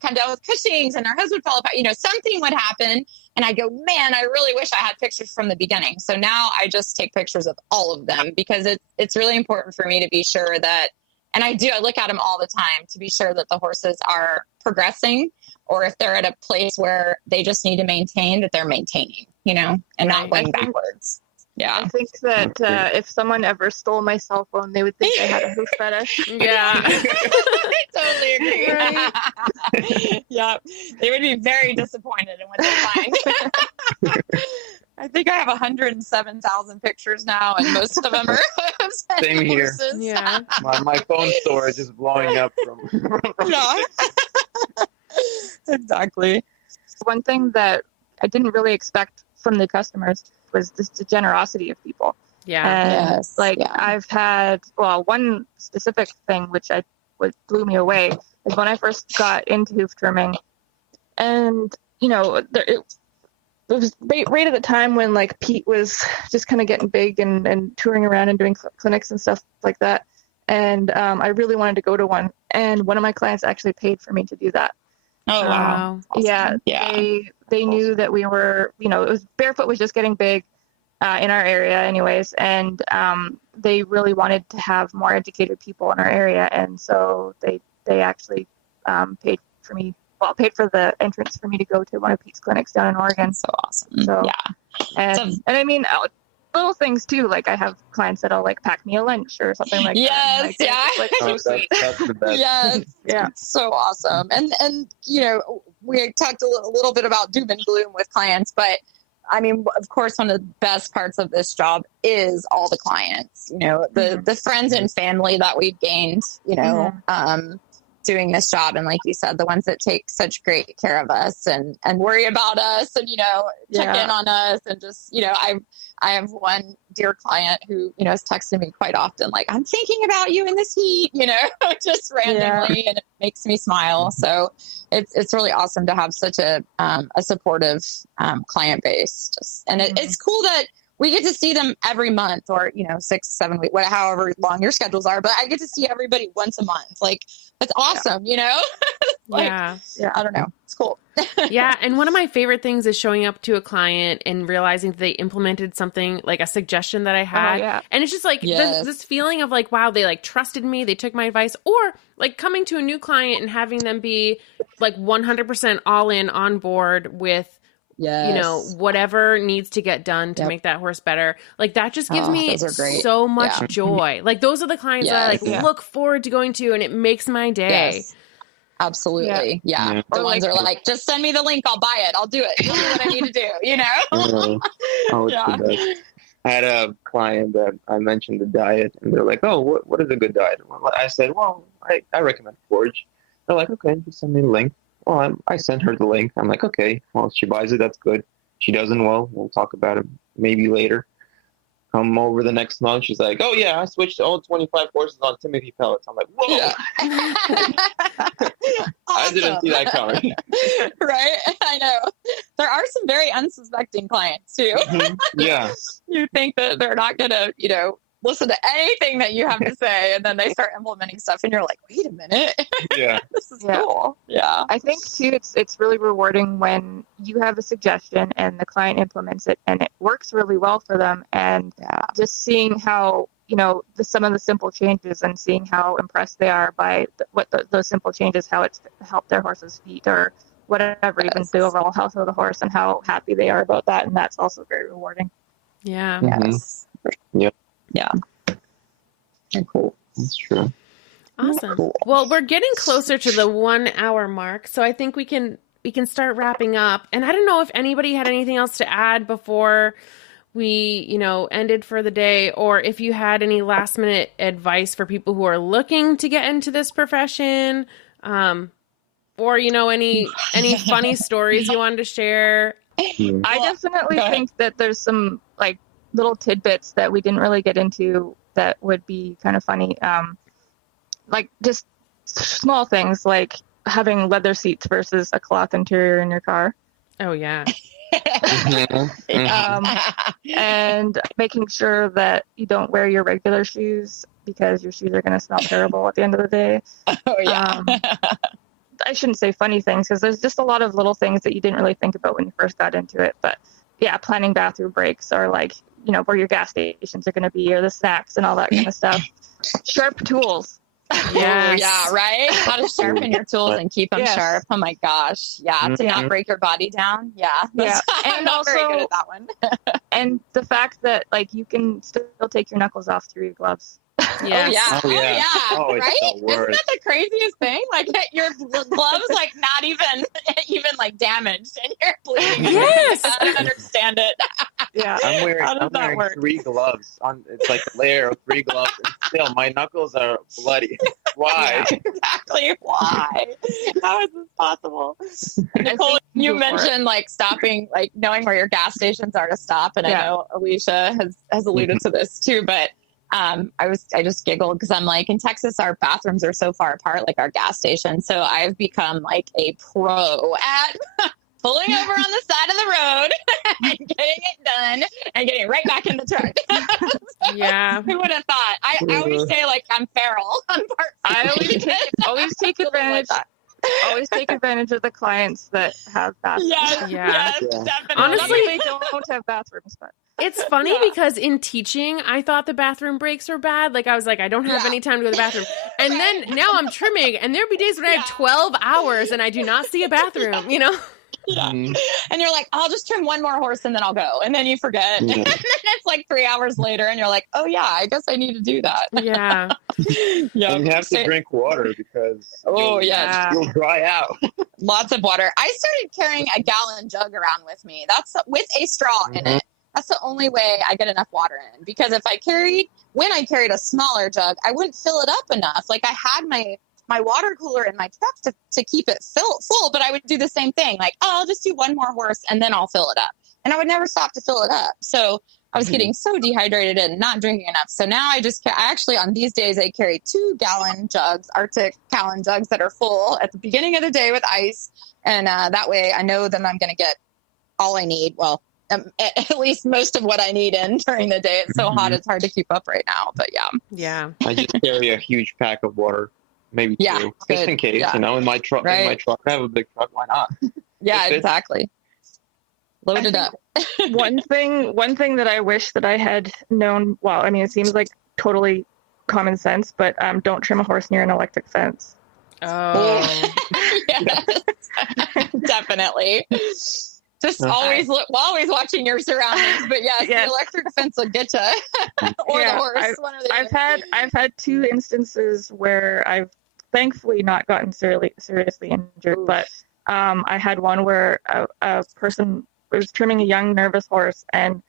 come down with Cushing's and our hooves would fall apart. Something would happen, and I go, man, I really wish I had pictures from the beginning. So now I just take pictures of all of them, because it's really important for me to be sure that, and I look at them all the time to be sure that the horses are progressing, or if they're at a place where they just need to maintain, that they're maintaining, and not going backwards. Yeah. I think that if someone ever stole my cell phone, they would think I had a hoof fetish. Yeah. I totally agree. Right? Yeah. They would be very disappointed in what they find. I think I have 107,000 pictures now, and most of them are same here. Yeah. My phone storage is blowing up from yeah. Exactly. One thing that I didn't really expect from the customers was just the generosity of people. Yeah. And I've had, one specific thing which blew me away is when I first got into hoof trimming, and it was right at the time when Pete was just kind of getting big and touring around and doing clinics and stuff like that. And I really wanted to go to one, and one of my clients actually paid for me to do that. Oh, wow. Awesome. Yeah. They knew that we were, it was barefoot was just getting big in our area anyways. And they really wanted to have more educated people in our area. And so they actually paid for the entrance for me to go to one of Pete's clinics down in Oregon. So awesome. So, yeah. And I mean, little things too. I have clients that'll pack me a lunch or something like that. Yes. So sweet. That's the best. Yes. Yeah. It's so awesome. And we talked a little bit about doom and gloom with clients, but I mean, of course, one of the best parts of this job is all the clients, the friends and family that we've gained, doing this job. And like you said, the ones that take such great care of us and worry about us and, check in on us. And just, I have one dear client who, has texted me quite often, I'm thinking about you in this heat, just randomly, and it makes me smile. So it's really awesome to have such a supportive client base. And it's cool that we get to see them every month or, 6, 7 weeks, however long your schedules are, but I get to see everybody once a month. That's awesome, Yeah. I don't know. It's cool. Yeah. And one of my favorite things is showing up to a client and realizing that they implemented something like a suggestion that I had. Oh, yeah. And it's just this feeling of wow, they trusted me. They took my advice, or coming to a new client and having them be 100% all in on board with, whatever needs to get done to make that horse better. That just gives me so much joy. Those are the clients that I look forward to going to, and it makes my day. Yes. Absolutely. Yeah. The ones are just send me the link. I'll buy it. I'll do it. I'll do what I need to do, It's the best. I had a client that I mentioned the diet, and they're like, oh, what is a good diet? Well, I said, well, I recommend Forge. They're like, okay, just send me the link. Well, I sent her the link. I'm like, okay, well, if she buys it, that's good. She doesn't, well, we'll talk about it maybe later. Come over the next month. She's like, oh, yeah, I switched all 25 horses on Timothy pellets. I'm like, whoa. Yeah. I didn't see that coming. Right? I know. There are some very unsuspecting clients, too. Yeah. You think that they're not going to, listen to anything that you have to say, and then they start implementing stuff, and you're like, wait a minute. Yeah. This is cool. Yeah. I think, too, it's really rewarding when you have a suggestion and the client implements it, and it works really well for them, and just seeing how, some of the simple changes and seeing how impressed they are by those simple changes, how it's helped their horse's feet or whatever, even the overall health of the horse, and how happy they are about that, and that's also very rewarding. Yeah. Yes. Yep. Yeah. Cool. That's true. Awesome. Cool. Well, we're getting closer to the 1 hour mark, so I think we can start wrapping up. And I don't know if anybody had anything else to add before we, ended for the day, or if you had any last minute advice for people who are looking to get into this profession, or any funny stories you wanted to share. I definitely think that there's some little tidbits that we didn't really get into that would be kind of funny. Just small things having leather seats versus a cloth interior in your car. Oh, yeah. And making sure that you don't wear your regular shoes because your shoes are going to smell terrible at the end of the day. Oh, yeah. I shouldn't say funny things because there's just a lot of little things that you didn't really think about when you first got into it. But yeah, planning bathroom breaks or like, you know, where your gas stations are going to be or the snacks and all that kind of stuff. Sharp tools. Yeah. Yeah. Right. How to sharpen your tools and keep them sharp. Oh my gosh. Yeah. To not break your body down. Yeah. Yeah. I'm And not also, very good at that one. and the fact that like you can still take your knuckles off through your gloves. Yeah. Oh, yeah. Oh, yeah. Oh, yeah. Oh, it's right? the worst. Isn't that the craziest thing? Like your gloves, like not even like damaged, and you're bleeding. Yes. I don't understand it. Yeah. I'm wearing, How does I'm that wearing work? 3 gloves. It's like a layer of 3 gloves, and still my knuckles are bloody. Why? Exactly. Why? How is this possible? Nicole, you mentioned like stopping, like knowing where your gas stations are to stop, and I know Alicia has alluded to this too, but. I just giggled because I'm like, in Texas, our bathrooms are so far apart, like our gas station. So I've become like a pro at pulling over on the side of the road and getting it done and getting right back in the truck. Yeah. Who would have thought? I always say like I'm feral on part. I always take advantage. Always take advantage of the clients that have bathrooms. Yes, definitely. Honestly, they don't have bathrooms, but it's funny because in teaching, I thought the bathroom breaks were bad. Like I was like, I don't have any time to go to the bathroom. And then now I'm trimming, and there'd be days when I have 12 hours and I do not see a bathroom, you know? Yeah. And you're like, I'll just trim one more horse and then I'll go. And then you forget. And then it's like 3 hours later and you're like, oh yeah, I guess I need to do that. Yeah. Yeah. And you have to drink water because you'll dry out. Lots of water. I started carrying a gallon jug around with me. That's with a straw in it. That's the only way I get enough water in, because if when I carried a smaller jug, I wouldn't fill it up enough. Like I had my water cooler in my truck to keep it full, but I would do the same thing. Like, I'll just do one more horse and then I'll fill it up. And I would never stop to fill it up. So I was getting so dehydrated and not drinking enough. So now I actually on these days, I carry 2-gallon jugs, Arctic gallon jugs that are full at the beginning of the day with ice. And that way I know that I'm going to get all I need. Well, at least most of what I need in during the day. It's so hot, it's hard to keep up right now. But yeah. I just carry a huge pack of water. Maybe 2, just in case, you know, in my truck. Right. In my truck, I have a big truck. Why not? Yeah, exactly. Load it up. one thing that I wish that I had known. Well, I mean, it seems like totally common sense, but don't trim a horse near an electric fence. Oh, yes, definitely. Just always watching your surroundings, but the electric fence will get you, or the horse. I've had 2 instances where I've thankfully not gotten seriously injured, but I had one where a person was trimming a young nervous horse, and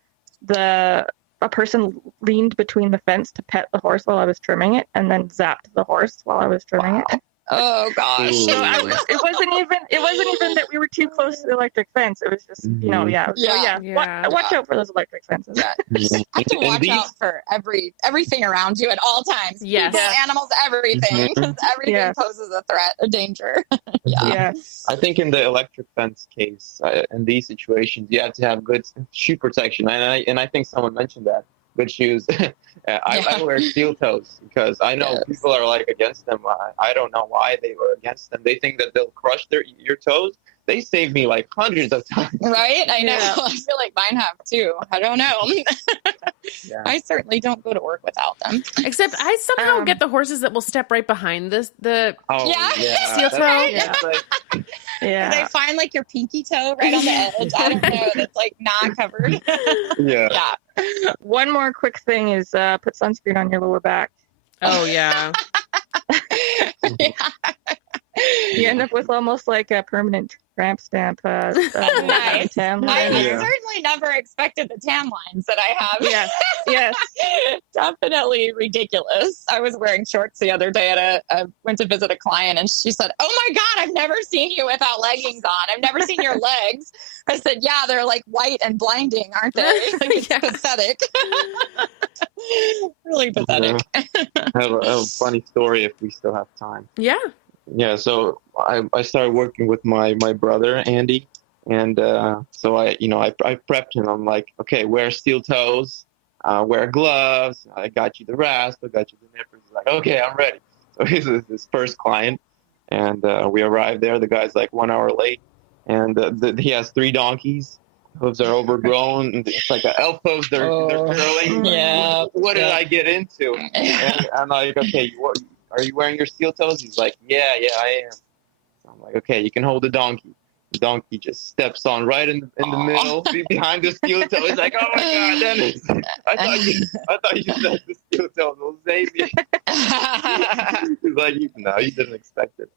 a person leaned between the fence to pet the horse while I was trimming it, and then zapped the horse while I was trimming it. Oh gosh! So it wasn't even that we were too close to the electric fence. It was just Watch out for those electric fences. Yeah. I have to watch out for everything around you at all times. Yes. People, animals, everything, because everything poses a threat, a danger. I think in the electric fence case, in these situations, you have to have good shoe protection, and I think someone mentioned that. Good shoes. I wear steel toes because I know people are like against them. I don't know why they were against them. They think that they'll crush your toes. They saved me like hundreds of times. Right? I know. I feel like mine have too. I don't know. I certainly don't go to work without them. Except I somehow get the horses that will step right behind the steel toe. Right. They find like your pinky toe right on the edge. I don't know. That's like not covered. Yeah. One more quick thing is put sunscreen on your lower back. Oh yeah. You end up with almost like a permanent tramp stamp. Nice. I certainly never expected the tan lines that I have. Yes. Definitely ridiculous. I was wearing shorts the other day went to visit a client, and she said, "Oh my God, I've never seen you without leggings on. I've never seen your legs." I said, "Yeah, they're like white and blinding, aren't they?" Like, it's pathetic. Really pathetic. I have a funny story if we still have time. Yeah. Yeah, so I started working with my brother Andy, and so I prepped him. I'm like, okay, wear steel toes, wear gloves. I got you the rasp, I got you the nippers. He's like, okay, I'm ready. So he's his first client, and we arrived there. The guy's like 1 hour late, and he has 3 donkeys. Hooves are overgrown. And it's like an elf hooves. They're curling. Yeah. What did I get into? And I'm like, okay, are you wearing your steel toes? He's like, yeah, I am. So I'm like, okay, you can hold the donkey. The donkey just steps on right in the middle, behind the steel toe. He's like, oh my God, Dennis! I thought you said the steel toe will save me. He's like, no, you didn't expect it.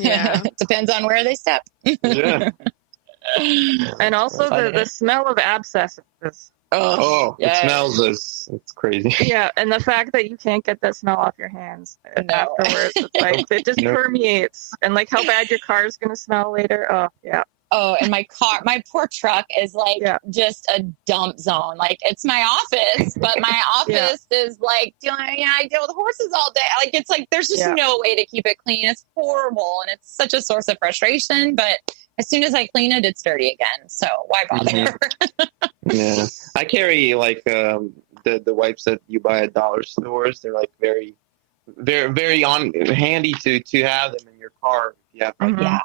Yeah, depends on where they step. Yeah. And also the smell of abscesses. Oh, yes. It smells it's crazy. Yeah, and the fact that you can't get that smell off your hands afterwards, it's like it just permeates, and like how bad your car is gonna smell later. Oh yeah. Oh, and my poor truck is like just a dump zone. Like it's my office, but my office is like I deal with horses all day. Like it's like there's just no way to keep it clean. It's horrible, and it's such a source of frustration. But as soon as I clean it, it's dirty again. So why bother? Mm-hmm. Yeah, I carry like the wipes that you buy at dollar stores. They're like very, very, very handy to have them in your car. If you have like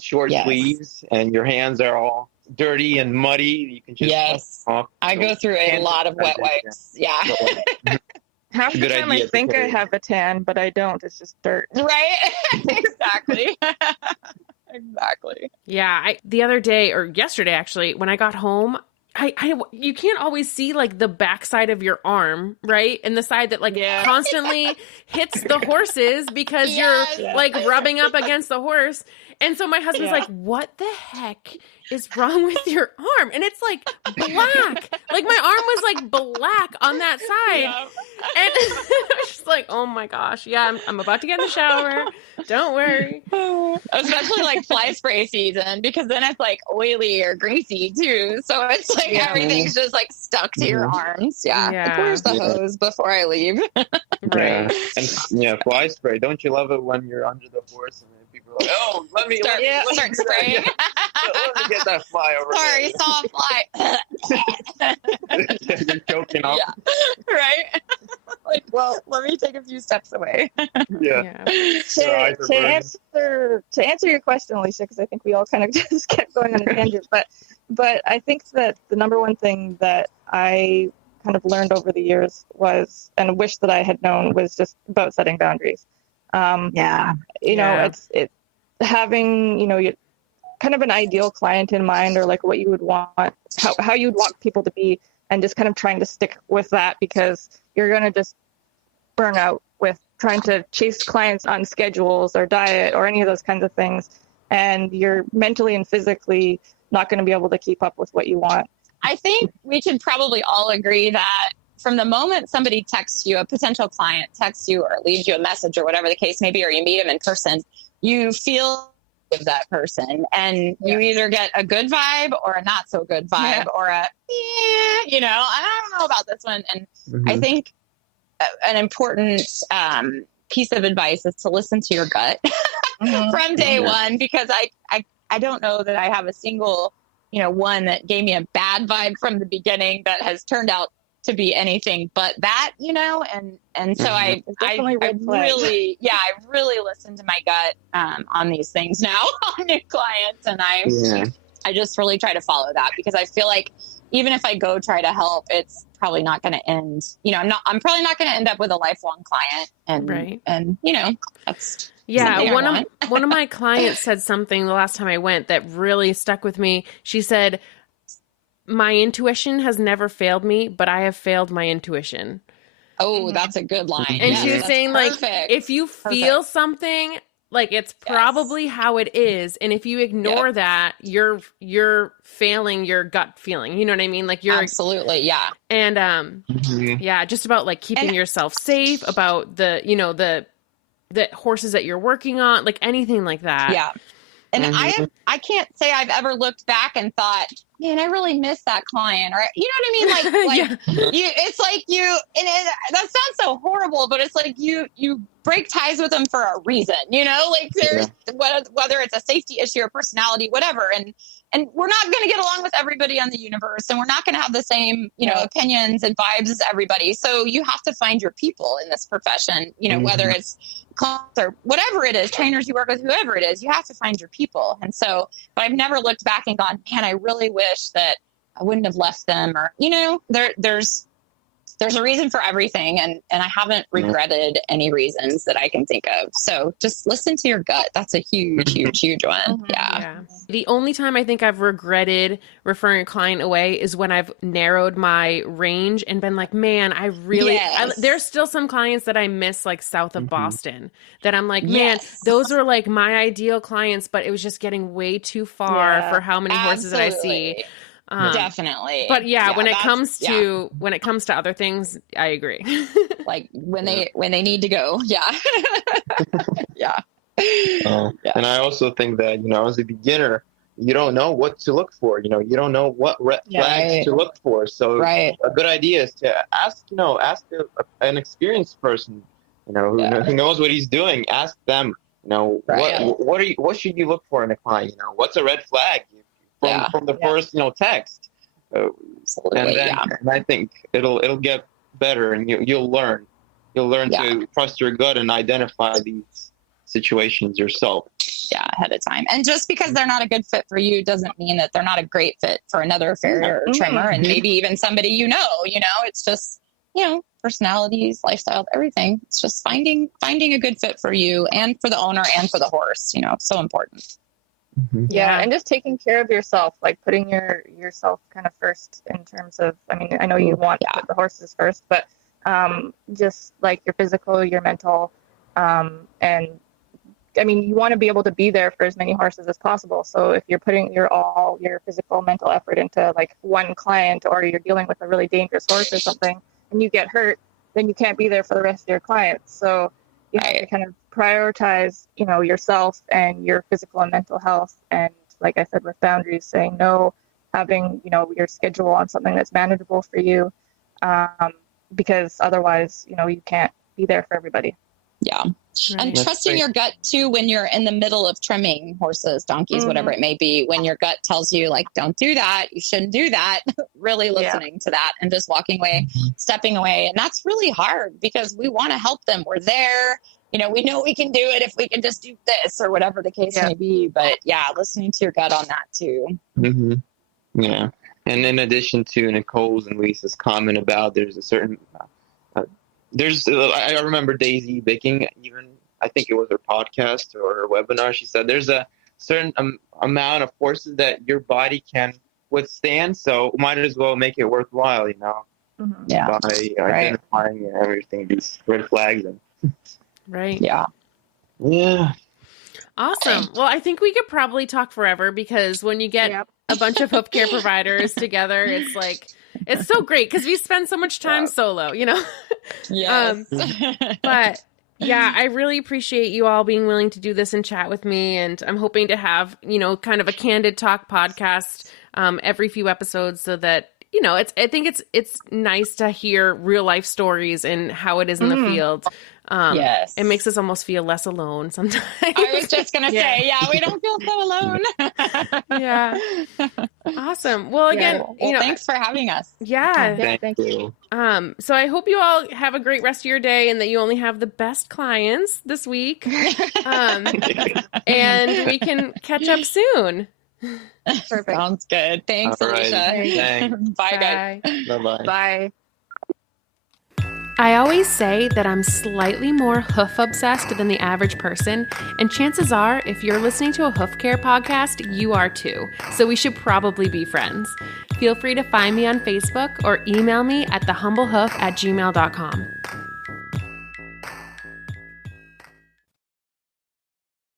short sleeves and your hands are all dirty and muddy, you can just I go through a lot of wet wipes. Yeah. Half the time I think I have a tan, but I don't. It's just dirt. Right? Exactly. Exactly. Yeah. The other day, or yesterday actually, when I got home, you can't always see like the backside of your arm, right? And the side that constantly hits the horses because you're like rubbing up against the horse. And so my husband's like, what the heck is wrong with your arm? And it's like black. Like my arm was like black on that side. Yeah. And I was just like, oh my gosh. Yeah, I'm about to get in the shower. Don't worry. Especially like fly spray season, because then it's like oily or greasy too. So it's like everything's just like stuck to your arms. Yeah. Like, where's the hose before I leave? Right. And fly spray. Don't you love it when you're under the horse and people are like, oh, let me start spraying. Let me get that fly over there. Sorry, saw a fly. You're choking off. Yeah. Right? Like, well, let me take a few steps away. Yeah. To answer your question, Lisa, because I think we all kind of just kept going on a tangent, but I think that the number one thing that I kind of learned over the years was, and wish that I had known, was just about setting boundaries. It's having, you kind of an ideal client in mind, or like what you would want, how you'd want people to be, and just kind of trying to stick with that, because you're going to just burn out with trying to chase clients on schedules or diet or any of those kinds of things. And you're mentally and physically not going to be able to keep up with what you want. I think we can probably all agree that from the moment somebody texts you, a potential client texts you or leaves you a message or whatever the case may be, or you meet them in person, you feel with that person, and you either get a good vibe or a not so good vibe, or a, I don't know about this one. And I think an important piece of advice is to listen to your gut from day one, because I don't know that I have a single, one that gave me a bad vibe from the beginning that has turned out to be anything but that, and so I really listen to my gut on these things now on new clients, and I just really try to follow that, because I feel like even if I go try to help, it's probably not going to end. I'm probably not going to end up with a lifelong client, and that's one of my clients said something the last time I went that really stuck with me. She said, my intuition has never failed me, but I have failed my intuition. Oh, that's a good line. And she was saying, like, if you feel something, like, it's probably how it is. And if you ignore that, you're failing your gut feeling. You know what I mean? Like, you're absolutely, yeah. And just about like keeping yourself safe, about the horses that you're working on, like anything like that. Yeah. And I can't say I've ever looked back and thought, man, I really miss that client, or you know what I mean? Like it's like that sounds so horrible, but it's like you break ties with them for a reason, you know, like there's whether it's a safety issue or personality, whatever. And we're not going to get along with everybody on the universe, and we're not going to have the same, you know, opinions and vibes as everybody. So you have to find your people in this profession, you know, whether it's clients or whatever it is, trainers you work with, whoever it is, you have to find your people. And so, but I've never looked back and gone, man, I really wish that I wouldn't have left them, or, you know, there's a reason for everything. And I haven't regretted any reasons that I can think of. So just listen to your gut. That's a huge, huge one. Yeah. The only time I think I've regretted referring a client away is when I've narrowed my range and been like, man, I really, there's still some clients that I miss, like south of Boston, that I'm like, man, those are like my ideal clients, but it was just getting way too far for how many horses that I see. Definitely. But when it comes to other things, I agree. Like when they need to go. Yeah. And I also think that, you know, as a beginner, you don't know what to look for. You know, you don't know what red flags to look for. So a good idea is to ask an experienced person, you know, who knows what he's doing. Ask them, you know, what should you look for in a client? You know, what's a red flag? From the first, you know, text, and I think it'll get better, and you'll learn to trust your gut and identify these situations yourself. Yeah, ahead of time. And just because they're not a good fit for you doesn't mean that they're not a great fit for another farrier or trimmer, and maybe even somebody you know. It's just, you know, personalities, lifestyles, everything. It's just finding a good fit for you and for the owner and for the horse. You know, so important. Yeah, and just taking care of yourself, like putting yourself kind of first in terms of, I mean, I know you want to put the horses first, but just like your physical, your mental, and I mean, you want to be able to be there for as many horses as possible. So if you're putting all your physical, mental effort into like one client, or you're dealing with a really dangerous horse or something, and you get hurt, then you can't be there for the rest of your clients. So you have to kind of prioritize, you know, yourself and your physical and mental health. And like I said, with boundaries, saying no, having, you know, your schedule on something that's manageable for you, because otherwise, you know, you can't be there for everybody. Yeah. And trusting your gut too, when you're in the middle of trimming horses, donkeys, whatever it may be, when your gut tells you like, don't do that, you shouldn't do that, really listening to that and just walking away, stepping away. And that's really hard because we want to help them. We're there, you know, we know we can do it if we can just do this or whatever the case may be. But listening to your gut on that too. Yeah. And in addition to Nicole's and Lisa's comment about there's a certain I remember Daisy Bicking, even I think it was her podcast or her webinar. She said there's a certain amount of forces that your body can withstand, so might as well make it worthwhile, you know, by identifying and everything, these red flags. Awesome. Well, I think we could probably talk forever, because when you get a bunch of hoof care providers together, it's like, it's so great because we spend so much time solo, you know? But I really appreciate you all being willing to do this and chat with me. And I'm hoping to have, you know, kind of a candid talk podcast every few episodes, so that, you know, I think it's nice to hear real life stories and how it is in the field. It makes us almost feel less alone sometimes. I was just going to say, we don't feel so alone. Awesome. Well, again, you know, thanks for having us. Thank you. So I hope you all have a great rest of your day and that you only have the best clients this week. And we can catch up soon. Perfect. Sounds good. Thanks, Alicia. Bye, guys. Bye-bye. Bye. I always say that I'm slightly more hoof obsessed than the average person, and chances are, if you're listening to a hoof care podcast, you are too. So we should probably be friends. Feel free to find me on Facebook or email me at thehumblehoof@gmail.com.